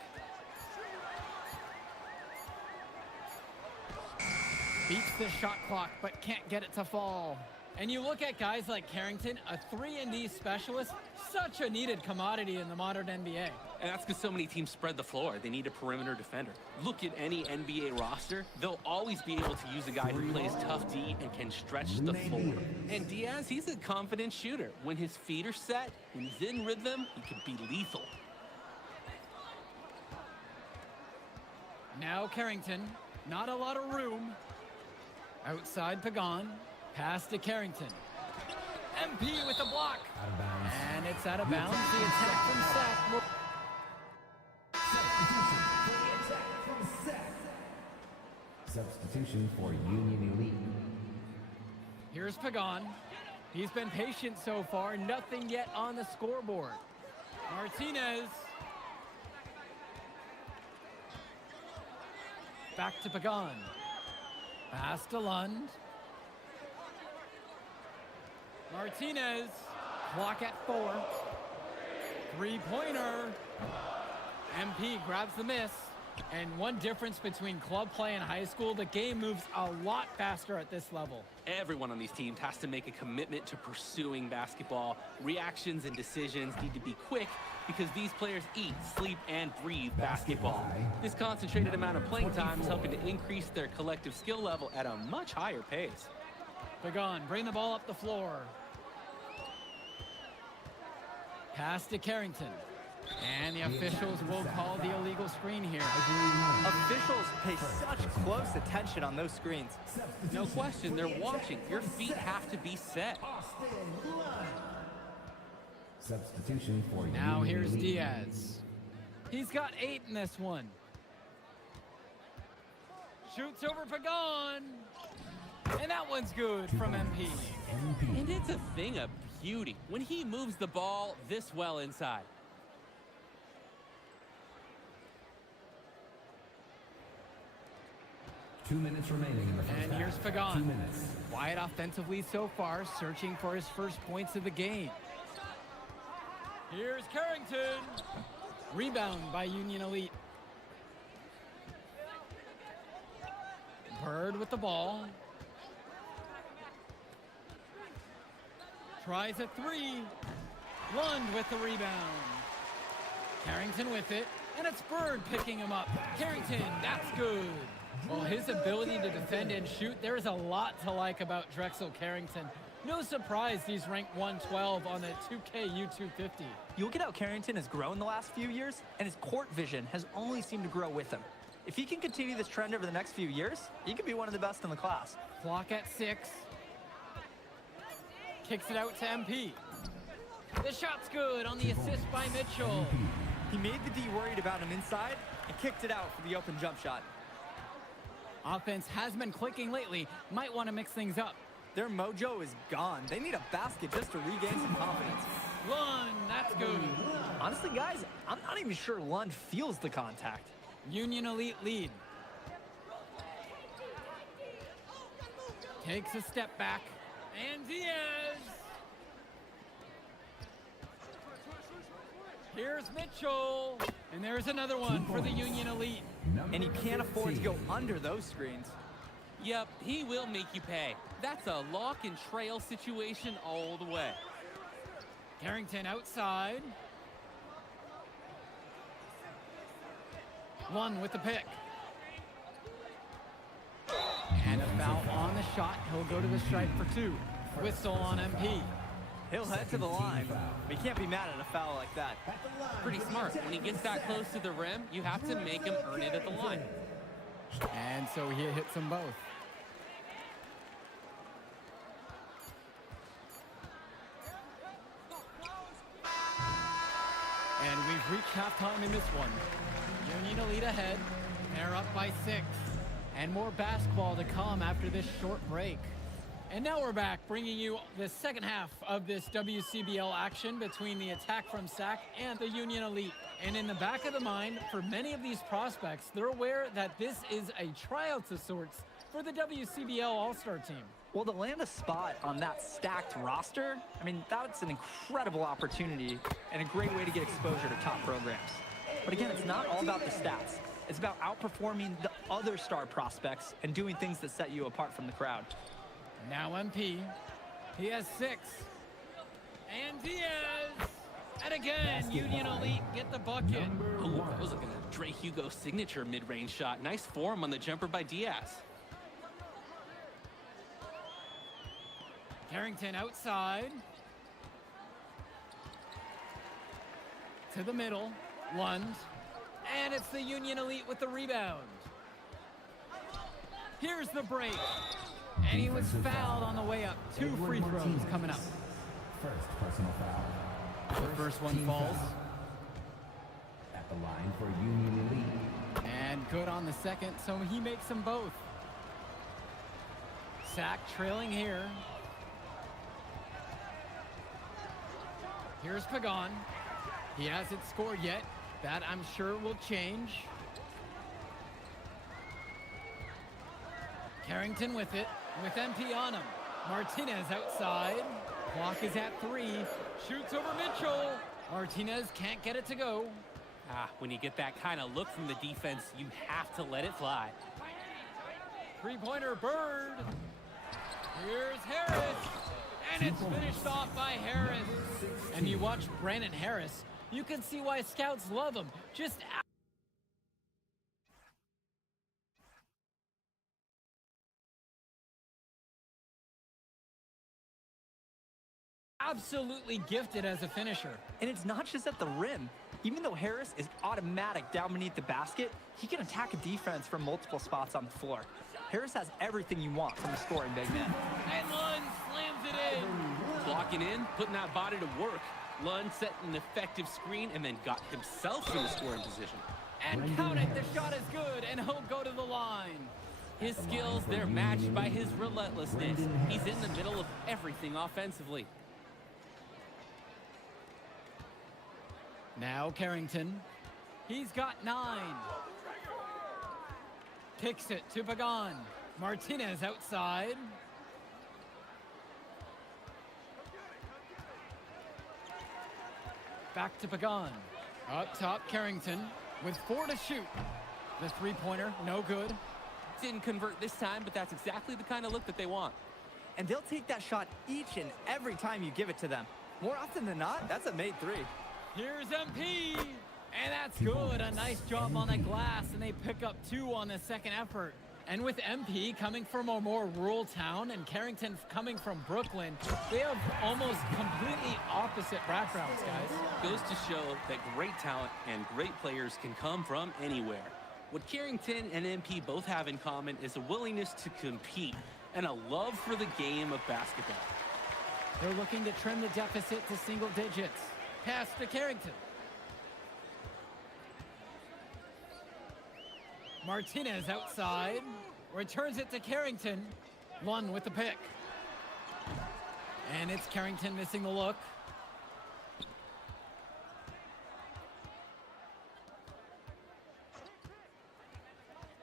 Beats the shot clock, but can't get it to fall. And you look at guys like Carrington, a 3-and-D specialist, such a needed commodity in the modern NBA. And that's because so many teams spread the floor. They need a perimeter defender. Look at any NBA roster. They'll always be able to use a guy who plays tough D and can stretch the floor. And Diaz, he's a confident shooter. When his feet are set, when he's in rhythm, he can be lethal. Now Carrington, not a lot of room. Outside Pagan, pass to Carrington. MP with the block. Out of bounds. And it's out of bounds. The attack from Sac. Substitution for Union Elite. Here's Pagan. He's been patient so far. Nothing yet on the scoreboard. Martinez. Back to Pagan. Pass to Lund. Martinez. Clock at 4. Three-pointer. MP grabs the miss. And one difference between club play and high school, the game moves a lot faster at this level. Everyone on these teams has to make a commitment to pursuing basketball. Reactions and decisions need to be quick because these players eat, sleep, and breathe basketball. This concentrated amount of playing time is helping to increase their collective skill level at a much higher pace. Pagan, bring the ball up the floor. Pass to Carrington. And the officials will call the illegal screen here. Officials pay such close attention on those screens. No question, they're watching. Your feet have to be set. Substitution for Now Union here's Elite. Diaz. He's got 8 in this one. Shoots over Pagan. And that one's good from MP. And it's a thing of beauty when he moves the ball this well inside. Two minutes remaining in the first And half. here's 2 Pagan. minutes. Quiet offensively so far, searching for his first points of the game. Here's Carrington. Rebound by Union Elite. Bird with the ball. Tries a 3. Lund with the rebound. Carrington with it, and it's Bird picking him up. Carrington, that's good. Well, his ability to defend and shoot, there is a lot to like about Drexel Carrington. No surprise he's ranked 112 on the 2KU 250. You look at how Carrington has grown the last few years, and his court vision has only seemed to grow with him. If he can continue this trend over the next few years, he could be one of the best in the class. Clock at 6. Kicks it out to MP. The shot's good on the assist by Mitchell. He made the D worried about him inside and kicked it out for the open jump shot. Offense has been clicking lately. Might want to mix things up. Their mojo is gone. They need a basket just to regain some confidence. Lund, that's good. Honestly, guys, I'm not even sure Lund feels the contact. Union Elite lead. Takes a step back. And Diaz. Here's Mitchell. And there's another one for the Union Elite. And you can't afford to go under those screens. Yep, he will make you pay. That's a lock and trail situation all the way. Carrington outside. Lund with the pick. And a foul on the shot. He'll go to the stripe for 2. Whistle on MP. He'll head to the line. We can't be mad at a foul like that. Pretty smart. When he gets that close to the rim, you have to make him earn it at the line. And so he hits them both. And we've reached halftime in this one. Union Elite ahead. They're up by 6. And more basketball to come after this short break. And now we're back, bringing you the second half of this WCBL action between the attack from SAC and the Union Elite. And in the back of the mind, for many of these prospects, they're aware that this is a tryout of sorts for the WCBL All-Star team. Well, to land a spot on that stacked roster, I mean, that's an incredible opportunity and a great way to get exposure to top programs. But again, it's not all about the stats. It's about outperforming the other star prospects and doing things that set you apart from the crowd. Now MP, he has 6. And Diaz, and again, Union Elite get the bucket. Ooh, that was like a Dre Hugo signature mid-range shot. Nice form on the jumper by Diaz. Carrington outside. To the middle, Lund. And it's the Union Elite with the rebound. Here's the break. And he was fouled on the way up. 2 free throws coming up. First personal foul. The first one falls. At the line for Union Elite. And good on the second, so he makes them both. SAC trailing here. Here's Pagan. He hasn't scored yet. That, I'm sure, will change. Carrington with it, with MP on him. Martinez outside. Clock is at 3. Shoots over Mitchell. Martinez can't get it to go. When you get that kind of look from the defense, you have to let it fly. Three-pointer Bird. Here's Harris. And it's finished off by Harris. And you watch Brandon Harris, you can see why scouts love him. Just absolutely gifted as a finisher. And it's not just at the rim. Even though Harris is automatic down beneath the basket, he can attack a defense from multiple spots on the floor. Harris has everything you want from a scoring big man. And Lund slams it in. Blocking in, putting that body to work. Lund set an effective screen and then got himself in the scoring position. And count it, the shot is good, and he'll go to the line. His skills, they're matched by his relentlessness. He's in the middle of everything offensively. Now Carrington. He's got 9. Kicks it to Pagan. Martinez outside. Back to Pagan. Up top, Carrington with 4 to shoot. The three-pointer, no good. Didn't convert this time, but that's exactly the kind of look that they want. And they'll take that shot each and every time you give it to them. More often than not, that's a made three. Here's MP, and that's good. A nice job on the glass, and they pick up 2 on the second effort. And with MP coming from a more rural town and Carrington coming from Brooklyn, they have almost completely opposite backgrounds, guys. Goes to show that great talent and great players can come from anywhere. What Carrington and MP both have in common is a willingness to compete and a love for the game of basketball. They're looking to trim the deficit to single digits. Pass to Carrington. Martinez outside, returns it to Carrington. Lund with the pick. And it's Carrington missing the look.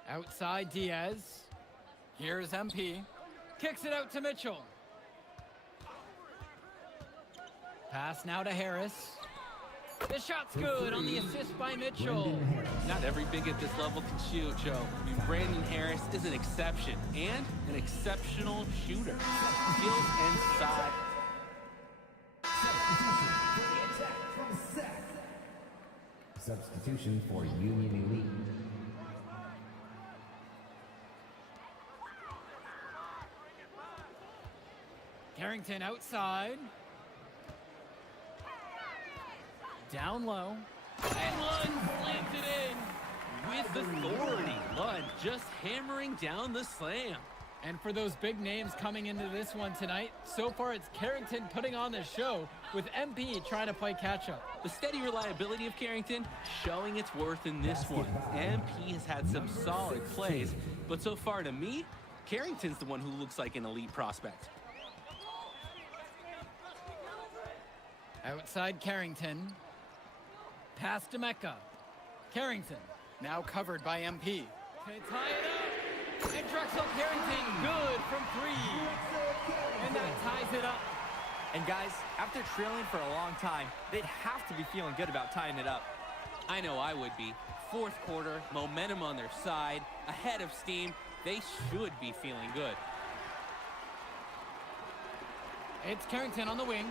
Outside Diaz. Here's MP. Kicks it out to Mitchell. Pass now to Harris. The shot's good on the assist by Mitchell. Not every big at this level can shoot, Joe. I mean, Brandon Harris is an exception and an exceptional shooter. Skills and size. Substitution for Union Elite. Carrington outside. Down low. And Lund slams it in with authority. Lund just hammering down the slam. And for those big names coming into this one tonight, so far it's Carrington putting on the show with MP trying to play catch up. The steady reliability of Carrington showing its worth in this one. MP has had some solid plays, but so far to me, Carrington's the one who looks like an elite prospect. Outside Carrington. Pass to Mecca. Carrington, now covered by MP. They tie it up. And Drexel Carrington, good from 3. And that ties it up. And guys, after trailing for a long time, they'd have to be feeling good about tying it up. I know I would be. Fourth quarter, momentum on their side, ahead of steam. They should be feeling good. It's Carrington on the wing.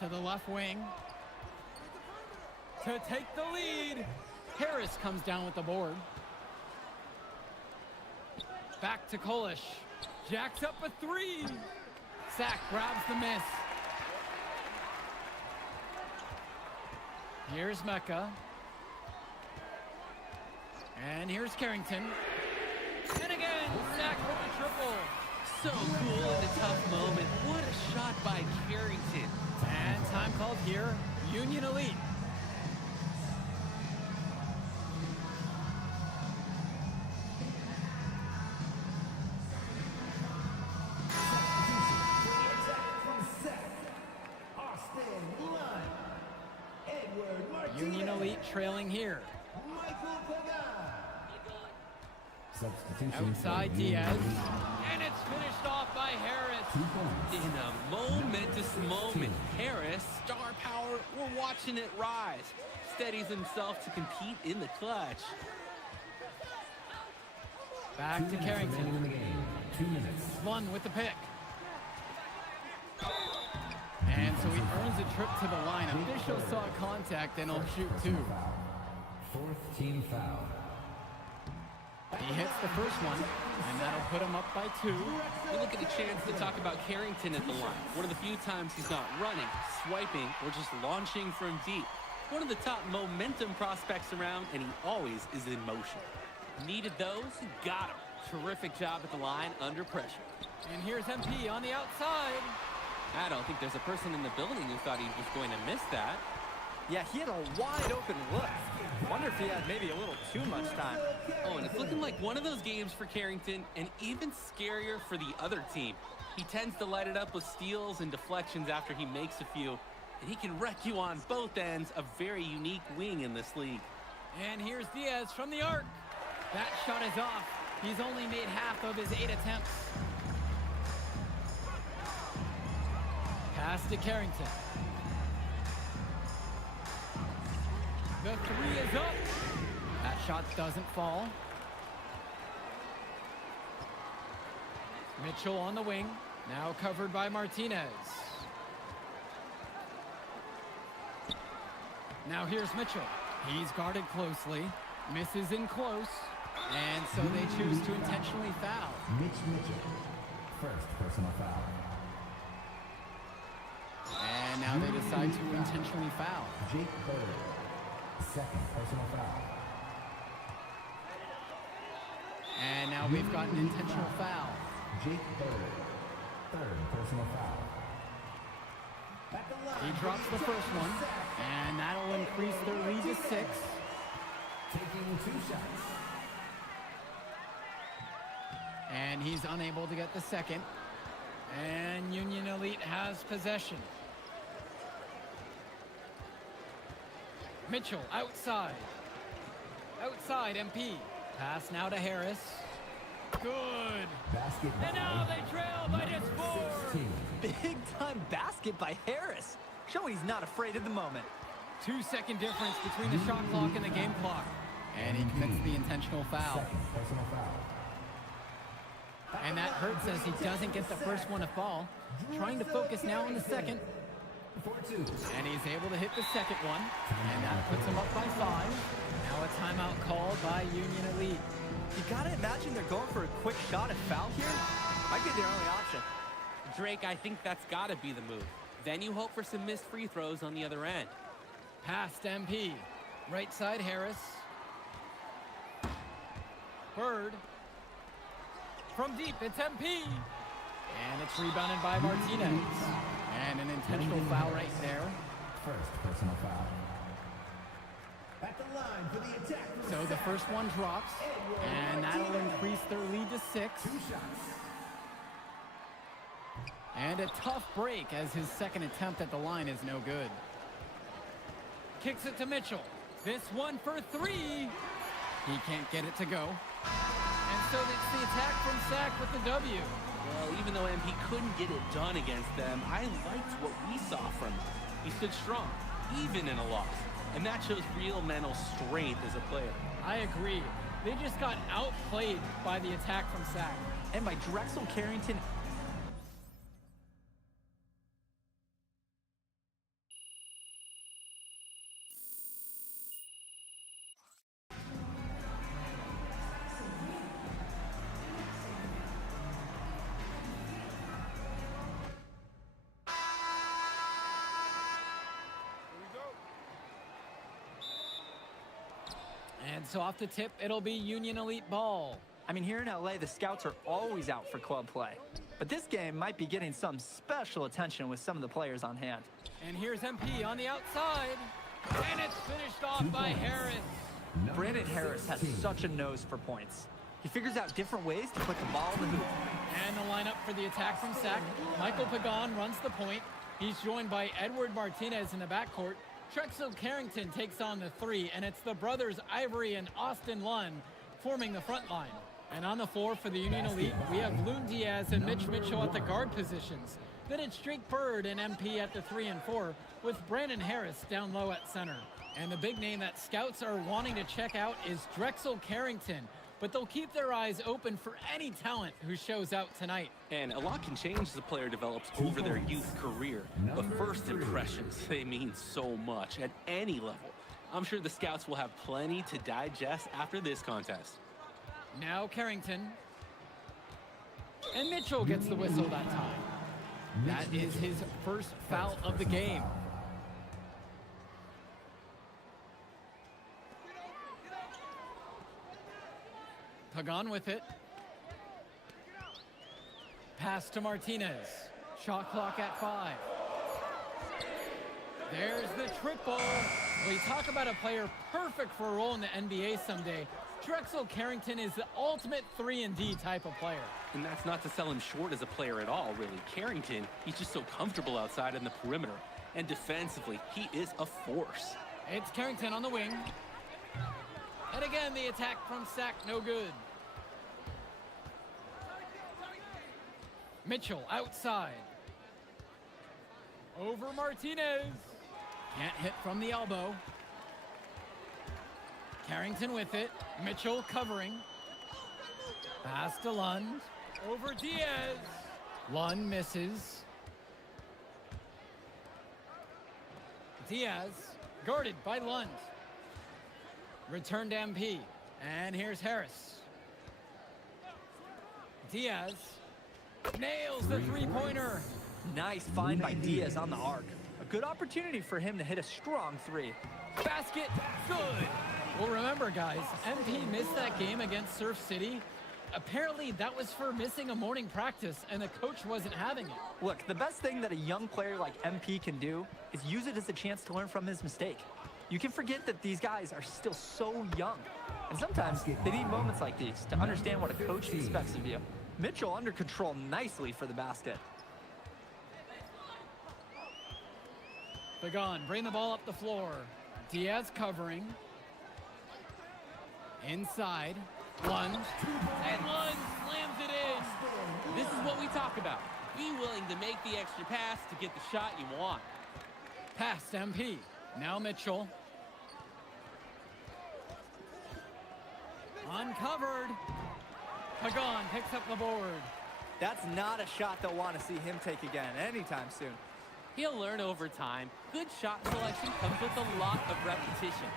To the left wing. To take the lead. Harris comes down with the board. Back to Kolish. Jacks up a 3. Sack grabs the miss. Here's Mecca. And here's Carrington. And again, Sack with the triple. So cool in a tough moment. What a shot by Carrington. And time called here, Union Elite. Union Elite trailing here. Outside Diaz. And it's finished off by Harris. In a momentous moment, Harris, star power, we're watching it rise. Steadies himself to compete in the clutch. Back to Carrington. 2 minutes. Lund with the pick. And so he earns a trip to the line. Officials saw contact and he'll shoot 2. Fourth team foul. He hits the first one, and that'll put him up by 2. We look at a chance to talk about Carrington at the line. One of the few times he's not running, swiping, or just launching from deep. One of the top momentum prospects around, and he always is in motion. Needed those, got him. Terrific job at the line under pressure. And here's MP on the outside. I don't think there's a person in the building who thought he was going to miss that. Yeah, he had a wide open look. Wonder if he had maybe a little too much time. Oh, and it's looking like one of those games for Carrington, and even scarier for the other team. He tends to light it up with steals and deflections after he makes a few, and he can wreck you on both ends. A very unique wing in this league. And here's Diaz from the arc. That shot is off. He's only made half of his 8 attempts. Pass to Carrington. The 3 is up. That shot doesn't fall. Mitchell on the wing, now covered by Martinez. Now here's Mitchell. He's guarded closely, misses in close, and so they choose to intentionally foul. Mitch Mitchell, first personal foul. And now they decide to intentionally foul. Jake Bird, second personal foul. And now we've got an intentional foul. Jake Bird, third personal foul. He drops the first one, and that'll increase their lead to 6. Taking 2 shots. And he's unable to get the second. And Union Elite has possession. Mitchell outside. Outside MP. Pass now to Harris. Good. Basket And now they trail by just 4. 16. Big time basket by Harris. Showing he's not afraid of the moment. 2-second difference between the shot clock and the game clock. And he commits the intentional foul. Second personal foul. And that hurts as he doesn't get the first one to fall. Trying to focus now on the second. 4-2. And he's able to hit the second one. And that puts him up by 5. Now a timeout called by Union Elite. You gotta imagine they're going for a quick shot and foul here. Might be their only option. Drake, I think that's got to be the move. Then you hope for some missed free throws on the other end. Past MP. Right side Harris. Bird. From deep, it's MP. And it's rebounded by Martinez. And an intentional foul right there. First personal foul. At the line for the attack. So the first one drops, and that'll increase their lead to 6. 2 shots. And a tough break as his second attempt at the line is no good. Kicks it to Mitchell. This one for 3. He can't get it to go. And so it's the attack from Sac with the W. Well, even though MP couldn't get it done against them, I liked what we saw from him. He stood strong, even in a loss. And that shows real mental strength as a player. I agree. They just got outplayed by the attack from Sac. And by Drexel Carrington. And so off the tip, it'll be Union Elite ball. I mean, here in LA, the scouts are always out for club play. But this game might be getting some special attention with some of the players on hand. And here's MP on the outside. And it's finished off by Harris. Brandon Harris has such a nose for points. He figures out different ways to put the ball in the hoop. And the lineup for the attack from Sac. Michael Pagan runs the point. He's joined by Edward Martinez in the backcourt. Drexel Carrington takes on the 3, and it's the brothers Ivory and Austin Lunn forming the front line. And on the floor for the Union Elite, we have Loon Diaz and Mitch Mitchell at the guard positions. Then it's Drake Bird and MP at the 3 and 4, with Brandon Harris down low at center. And the big name that scouts are wanting to check out is Drexel Carrington, but they'll keep their eyes open for any talent who shows out tonight. And a lot can change as a player develops over their youth career. But first impressions, they mean so much at any level. I'm sure the scouts will have plenty to digest after this contest. Now Carrington. And Mitchell gets the whistle that time. That is his first foul of the game. Pagan with it. Pass to Martinez. Shot clock at 5. There's the triple. We talk about a player perfect for a role in the NBA someday. Drexel Carrington is the ultimate 3-and-D type of player. And that's not to sell him short as a player at all, really. Carrington, he's just so comfortable outside in the perimeter. And defensively, he is a force. It's Carrington on the wing. And again, the attack from Sac, no good. Mitchell outside. Over Martinez. Can't hit from the elbow. Carrington with it. Mitchell covering. Pass to Lund. Over Diaz. Lund misses. Diaz, guarded by Lund. Returned MP. And here's Harris. Diaz nails the three-pointer. Nice find by Diaz on the arc. A good opportunity for him to hit a strong three. Basket, good. Well, remember, guys, MP missed that game against Surf City. Apparently, that was for missing a morning practice, and the coach wasn't having it. Look, the best thing that a young player like MP can do is use it as a chance to learn from his mistake. You can forget that these guys are still so young. And sometimes they need moments like these to understand what a coach expects of you. Mitchell under control nicely for the basket. Begon, bring the ball up the floor. Diaz covering. Inside. Lund. And Lund slams it in. This is what we talk about. Be willing to make the extra pass to get the shot you want. Past MP. Now Mitchell. Uncovered. Pagan picks up the board. That's not a shot they'll want to see him take again anytime soon. He'll learn over time. Good shot selection comes with a lot of repetition.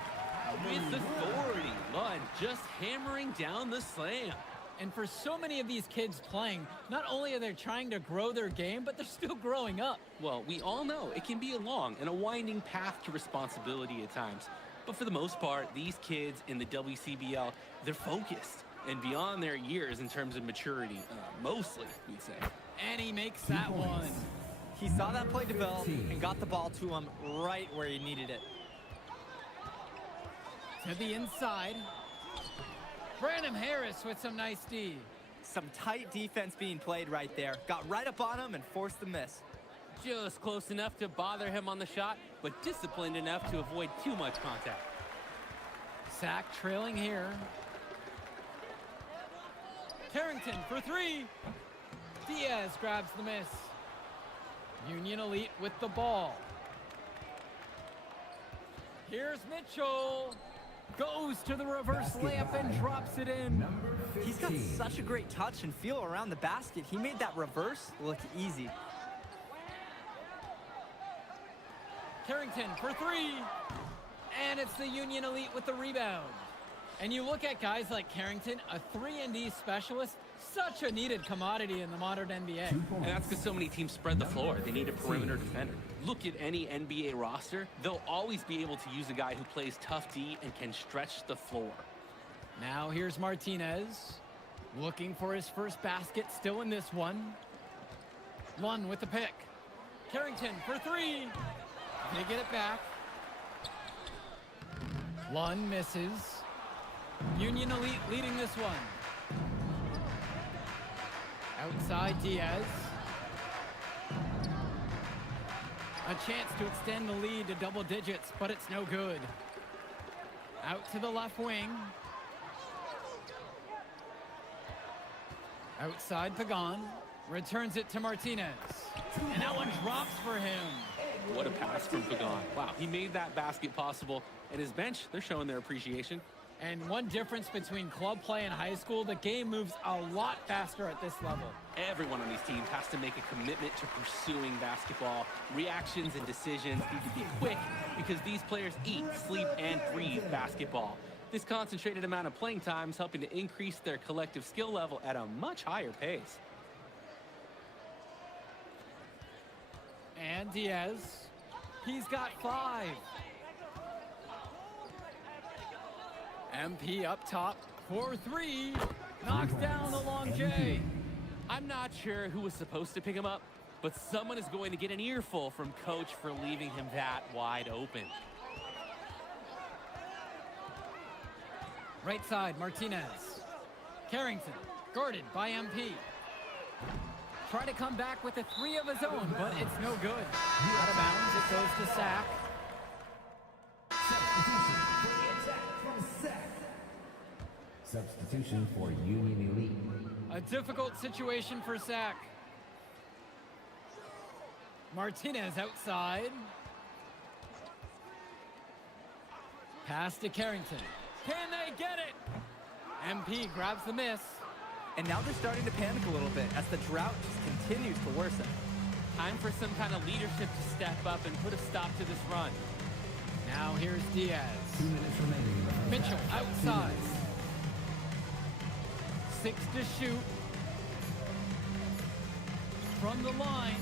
With authority, Lund just hammering down the slam. And for so many of these kids playing, not only are they trying to grow their game, but they're still growing up. Well, we all know it can be a long and a winding path to responsibility at times. But for the most part, these kids in the WCBL, they're focused and beyond their years in terms of maturity, mostly, we'd say. And he makes that one. He saw that play develop and got the ball to him right where he needed it. To the inside. Brandon Harris with some nice D. Some tight defense being played right there. Got right up on him and forced the miss. Just close enough to bother him on the shot, but disciplined enough to avoid too much contact. Sack trailing here. Carrington for three. Diaz grabs the miss. Union Elite with the ball. Here's Mitchell. Goes to the reverse layup and drops it in. He's got such a great touch and feel around the basket. He made that reverse look easy. Carrington for three. And it's the Union Elite with the rebound. And you look at guys like Carrington, a 3-and-D specialist, such a needed commodity in the modern NBA. And that's because so many teams spread the floor. They need a perimeter defender. Look at any NBA roster. They'll always be able to use a guy who plays tough D and can stretch the floor. Now here's Martinez. Looking for his first basket, still in this one. Lund with the pick. Carrington for three. They get it back. Lund misses. Union Elite leading this one. Outside Diaz. A chance to extend the lead to double digits, but it's no good. Out to the left wing. Outside Pagan. Returns it to Martinez. And that one drops for him. What a pass from Pagan. Wow, he made that basket possible. And his bench, they're showing their appreciation. And one difference between club play and high school, the game moves a lot faster at this level. Everyone on these teams has to make a commitment to pursuing basketball. Reactions and decisions need to be quick because these players eat, sleep, and breathe basketball. This concentrated amount of playing time is helping to increase their collective skill level at a much higher pace. And Diaz, he's got 5. MP up top for 3. Knocks down the long J. I'm not sure who was supposed to pick him up, but someone is going to get an earful from coach for leaving him that wide open. Right side, Martinez. Carrington, guarded by MP. Try to come back with a 3 of his own, but it's no good. Out of bounds, it goes to Sack. Substitution for Union Elite. A difficult situation for Sack. Martinez outside. Pass to Carrington. Can they get it? MP grabs the miss. And now they're starting to panic a little bit as the drought just continues to worsen. Time for some kind of leadership to step up and put a stop to this run. Now here's Diaz. 2 minutes remaining in the first Mitchell half. outside. 6 to shoot. From the line.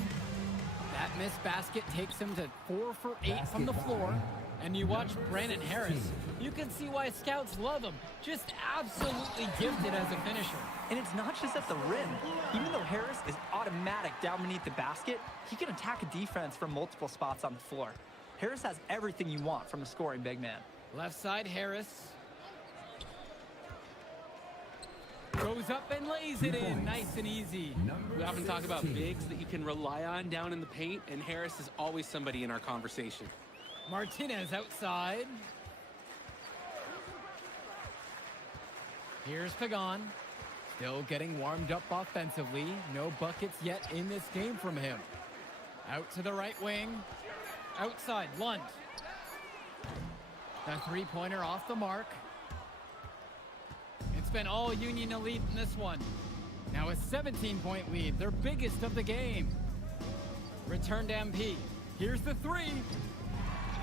That missed basket takes him to 4 for 8 from the floor. And you watch Brandon Harris, you can see why scouts love him. Just absolutely gifted as a finisher. And it's not just at the rim. Even though Harris is automatic down beneath the basket, he can attack a defense from multiple spots on the floor. Harris has everything you want from a scoring big man. Left side, Harris. Goes up and lays it in, nice and easy. We often talk about bigs that you can rely on down in the paint, and Harris is always somebody in our conversation. Martinez outside. Here's Pagan. Still getting warmed up offensively. No buckets yet in this game from him. Out to the right wing. Outside, Lund. The three-pointer off the mark. It's been all Union Elite in this one. Now a 17-point lead, their biggest of the game. Return to MP. Here's the three.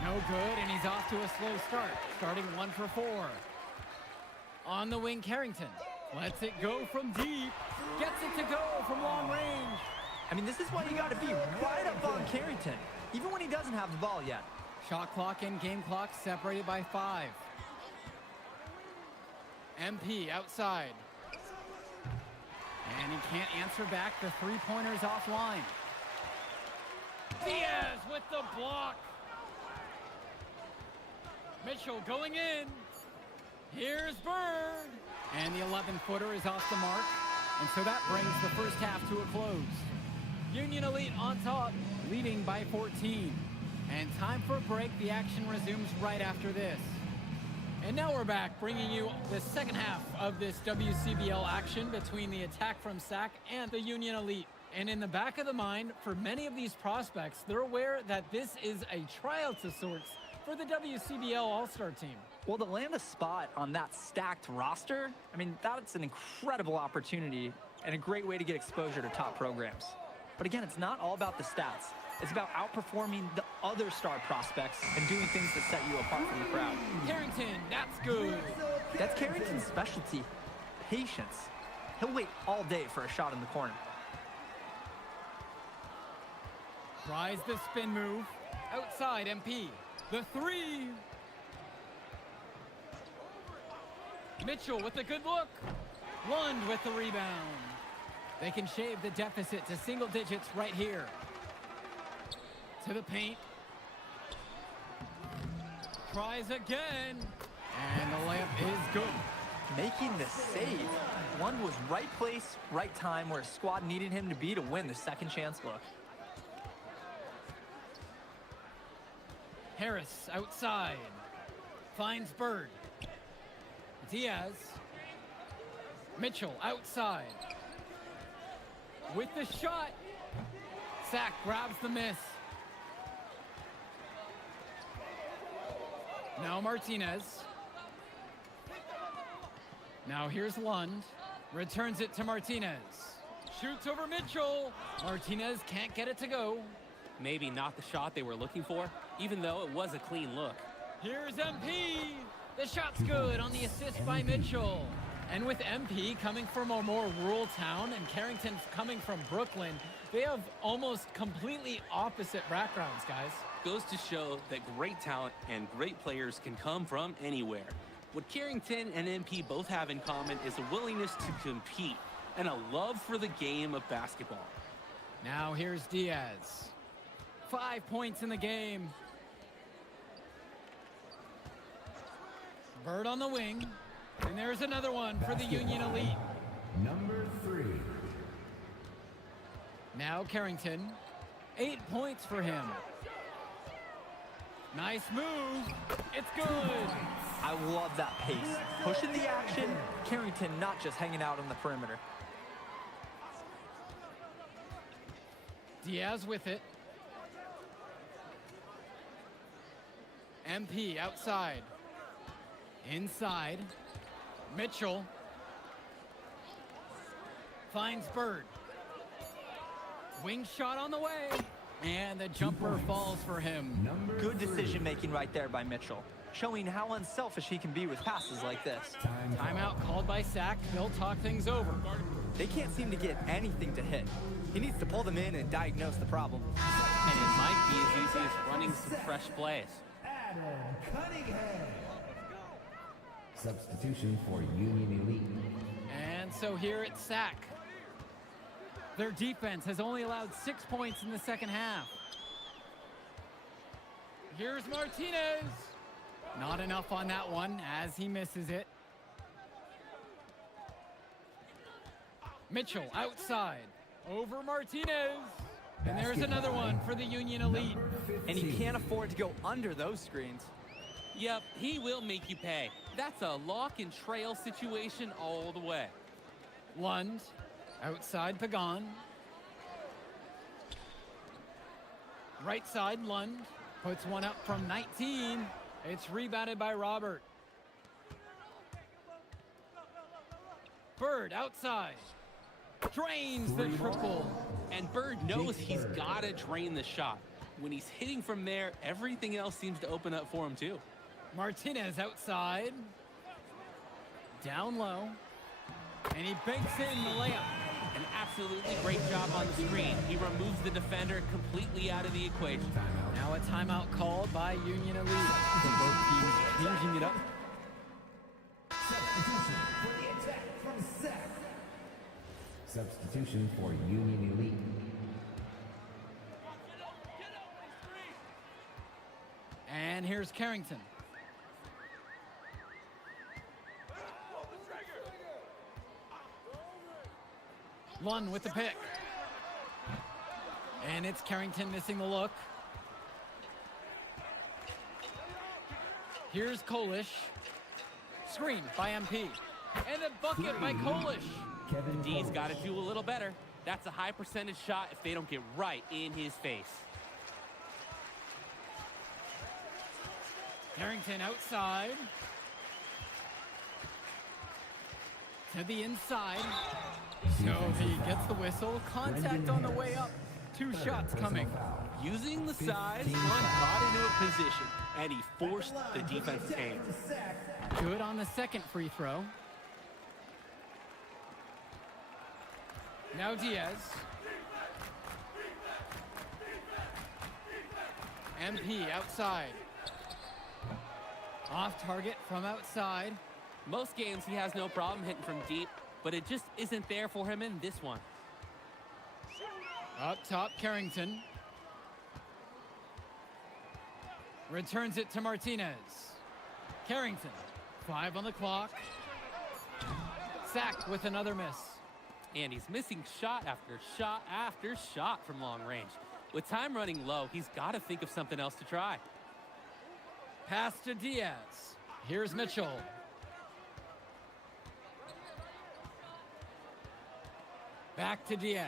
No good, and he's off to a slow start, starting 1 for 4. On the wing, Carrington lets it go from deep, gets it to go from long range. I mean, this is why you got to be right up on Carrington, even when he doesn't have the ball yet. Shot clock and game clock separated by 5. MP outside. And he can't answer back. The three-pointer's offline. Diaz with the block. Mitchell going in. Here's Bird. And the 11-footer is off the mark. And so that brings the first half to a close. Union Elite on top, leading by 14. And time for a break. The action resumes right after this. And now we're back, bringing you the second half of this WCBL action between the attack from SAC and the Union Elite. And in the back of the mind, for many of these prospects, they're aware that this is a tryout of sorts for the WCBL All-Star team. Well, to land a spot on that stacked roster, I mean, that's an incredible opportunity and a great way to get exposure to top programs. But again, it's not all about the stats. It's about outperforming the other star prospects and doing things that set you apart from the crowd. Carrington, that's good. That's Carrington's specialty, patience. He'll wait all day for a shot in the corner. Tries the spin move. Outside, MP. The three. Mitchell with a good look. Lund with the rebound. They can shave the deficit to single digits right here. To the paint. Tries again. And the layup is good. Making the save. Lund was right place, right time where his squad needed him to be to win the second chance look. Harris outside. Finds Bird. Diaz. Mitchell outside. With the shot. Sack grabs the miss. Now Martinez. Now here's Lund. Returns it to Martinez. Shoots over Mitchell. Martinez can't get it to go. Maybe not the shot they were looking for, even though it was a clean look. Here's MP. The shot's good on the assist by Mitchell. And with MP coming from a more rural town and Carrington coming from Brooklyn, they have almost completely opposite backgrounds, guys. Goes to show that great talent and great players can come from anywhere. What Carrington and MP both have in common is a willingness to compete and a love for the game of basketball. Now here's Diaz. 5 points in the game. Bird on the wing. And there's another one for the Union Elite. Number 3. Now Carrington. 8 points for him. Nice move. It's good. I love that pace. Pushing the action, Carrington not just hanging out on the perimeter. Diaz with it. MP outside. Inside. Mitchell. finds Bird. Wing shot on the way. And the jumper falls for him. Good decision making right there by Mitchell, showing how unselfish he can be with passes like this. Timeout called by Sack. They'll talk things over. They can't seem to get anything to hit. He needs to pull them in and diagnose the problem. And it might be as easy as running some fresh plays. Adam Cunningham. Substitution for Union Elite. And so here it's Sack. Their defense has only allowed 6 points in the second half. Here's Martinez. Not enough on that one as he misses it. Mitchell outside. Over Martinez. And there's another one for the Union Elite. And he can't afford to go under those screens. Yep, he will make you pay. That's a lock and trail situation all the way. Lund. Outside Pagan. Right side Lund. Puts one up from 19. It's rebounded by Robert. Bird outside. Drains the triple. And Bird knows he's got to drain the shot. When he's hitting from there, everything else seems to open up for him too. Martinez outside. Down low. And he banks in the layup. An absolutely great job on the screen. He removes the defender completely out of the equation. Now a timeout called by Union Elite. So both teams changing it up. Substitution for the attack from Sack. Substitution for Union Elite. And here's Carrington. Lund with the pick. And it's Carrington missing the look. Here's Kolish. Screen by MP. And a bucket by Kolish. D's got to do a little better. That's a high percentage shot if they don't get right in his face. Carrington outside. To the inside. So he gets the whistle. Contact on the way up. 2 shots coming. Using the size, Lund got into a position, and he forced the defense's hand. Good on the second free throw. Now Diaz. MP outside. Off target from outside. Most games he has no problem hitting from deep, but it just isn't there for him in this one. Up top, Carrington. Returns it to Martinez. Carrington, 5 on the clock. Sack with another miss. And he's missing shot after shot after shot from long range. With time running low, he's got to think of something else to try. Pass to Diaz. Here's Mitchell. Back to Diaz.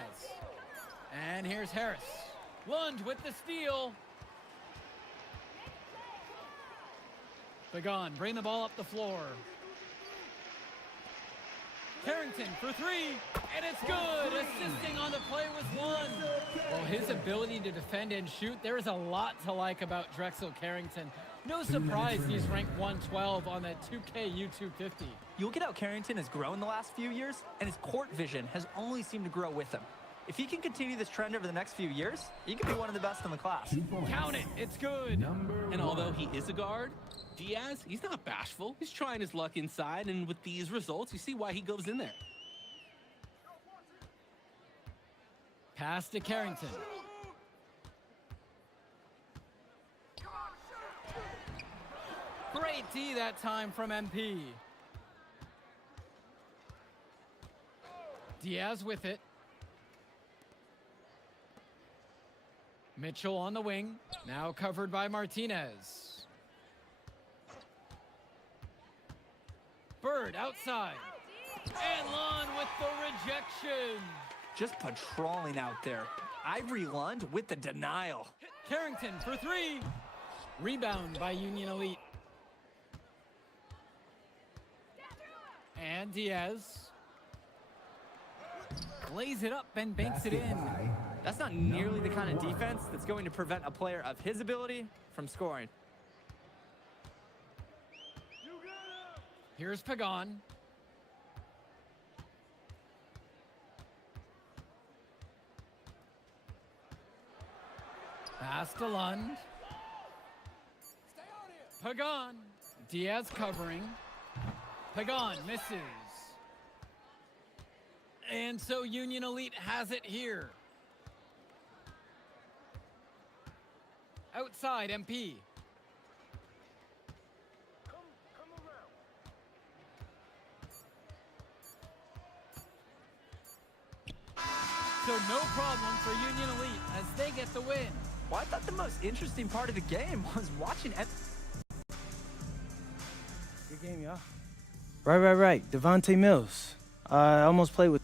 And here's Harris. Lund with the steal. Pagan, bring the ball up the floor. Carrington for 3, and it's good. Assisting on the play was Lund. Well, his ability to defend and shoot, there is a lot to like about Drexel Carrington. No surprise he's ranked 112 on that 2K U250. You look at how Carrington has grown the last few years, and his court vision has only seemed to grow with him. If he can continue this trend over the next few years, he could be one of the best in the class. Count it, it's good. And although he is a guard, Diaz, he's not bashful. He's trying his luck inside, and with these results, you see why he goes in there. Pass to Carrington. Great D that time from MP. Diaz with it. Mitchell on the wing, now covered by Martinez. Bird outside. And Lund with the rejection. Just patrolling out there. Ivory Lund with the denial. Carrington for 3. Rebound by Union Elite. And Diaz. Lays it up and banks it in. That's not nearly the kind of defense that's going to prevent a player of his ability from scoring. Here's Pagan. Pass to Lund. Pagan. Diaz covering. Pagan misses. And so Union Elite has it here. Outside MP. So no problem for Union Elite as they get the win. Well, I thought the most interesting part of the game was watching. Good game, y'all. Right. Devontae Mills. I almost played with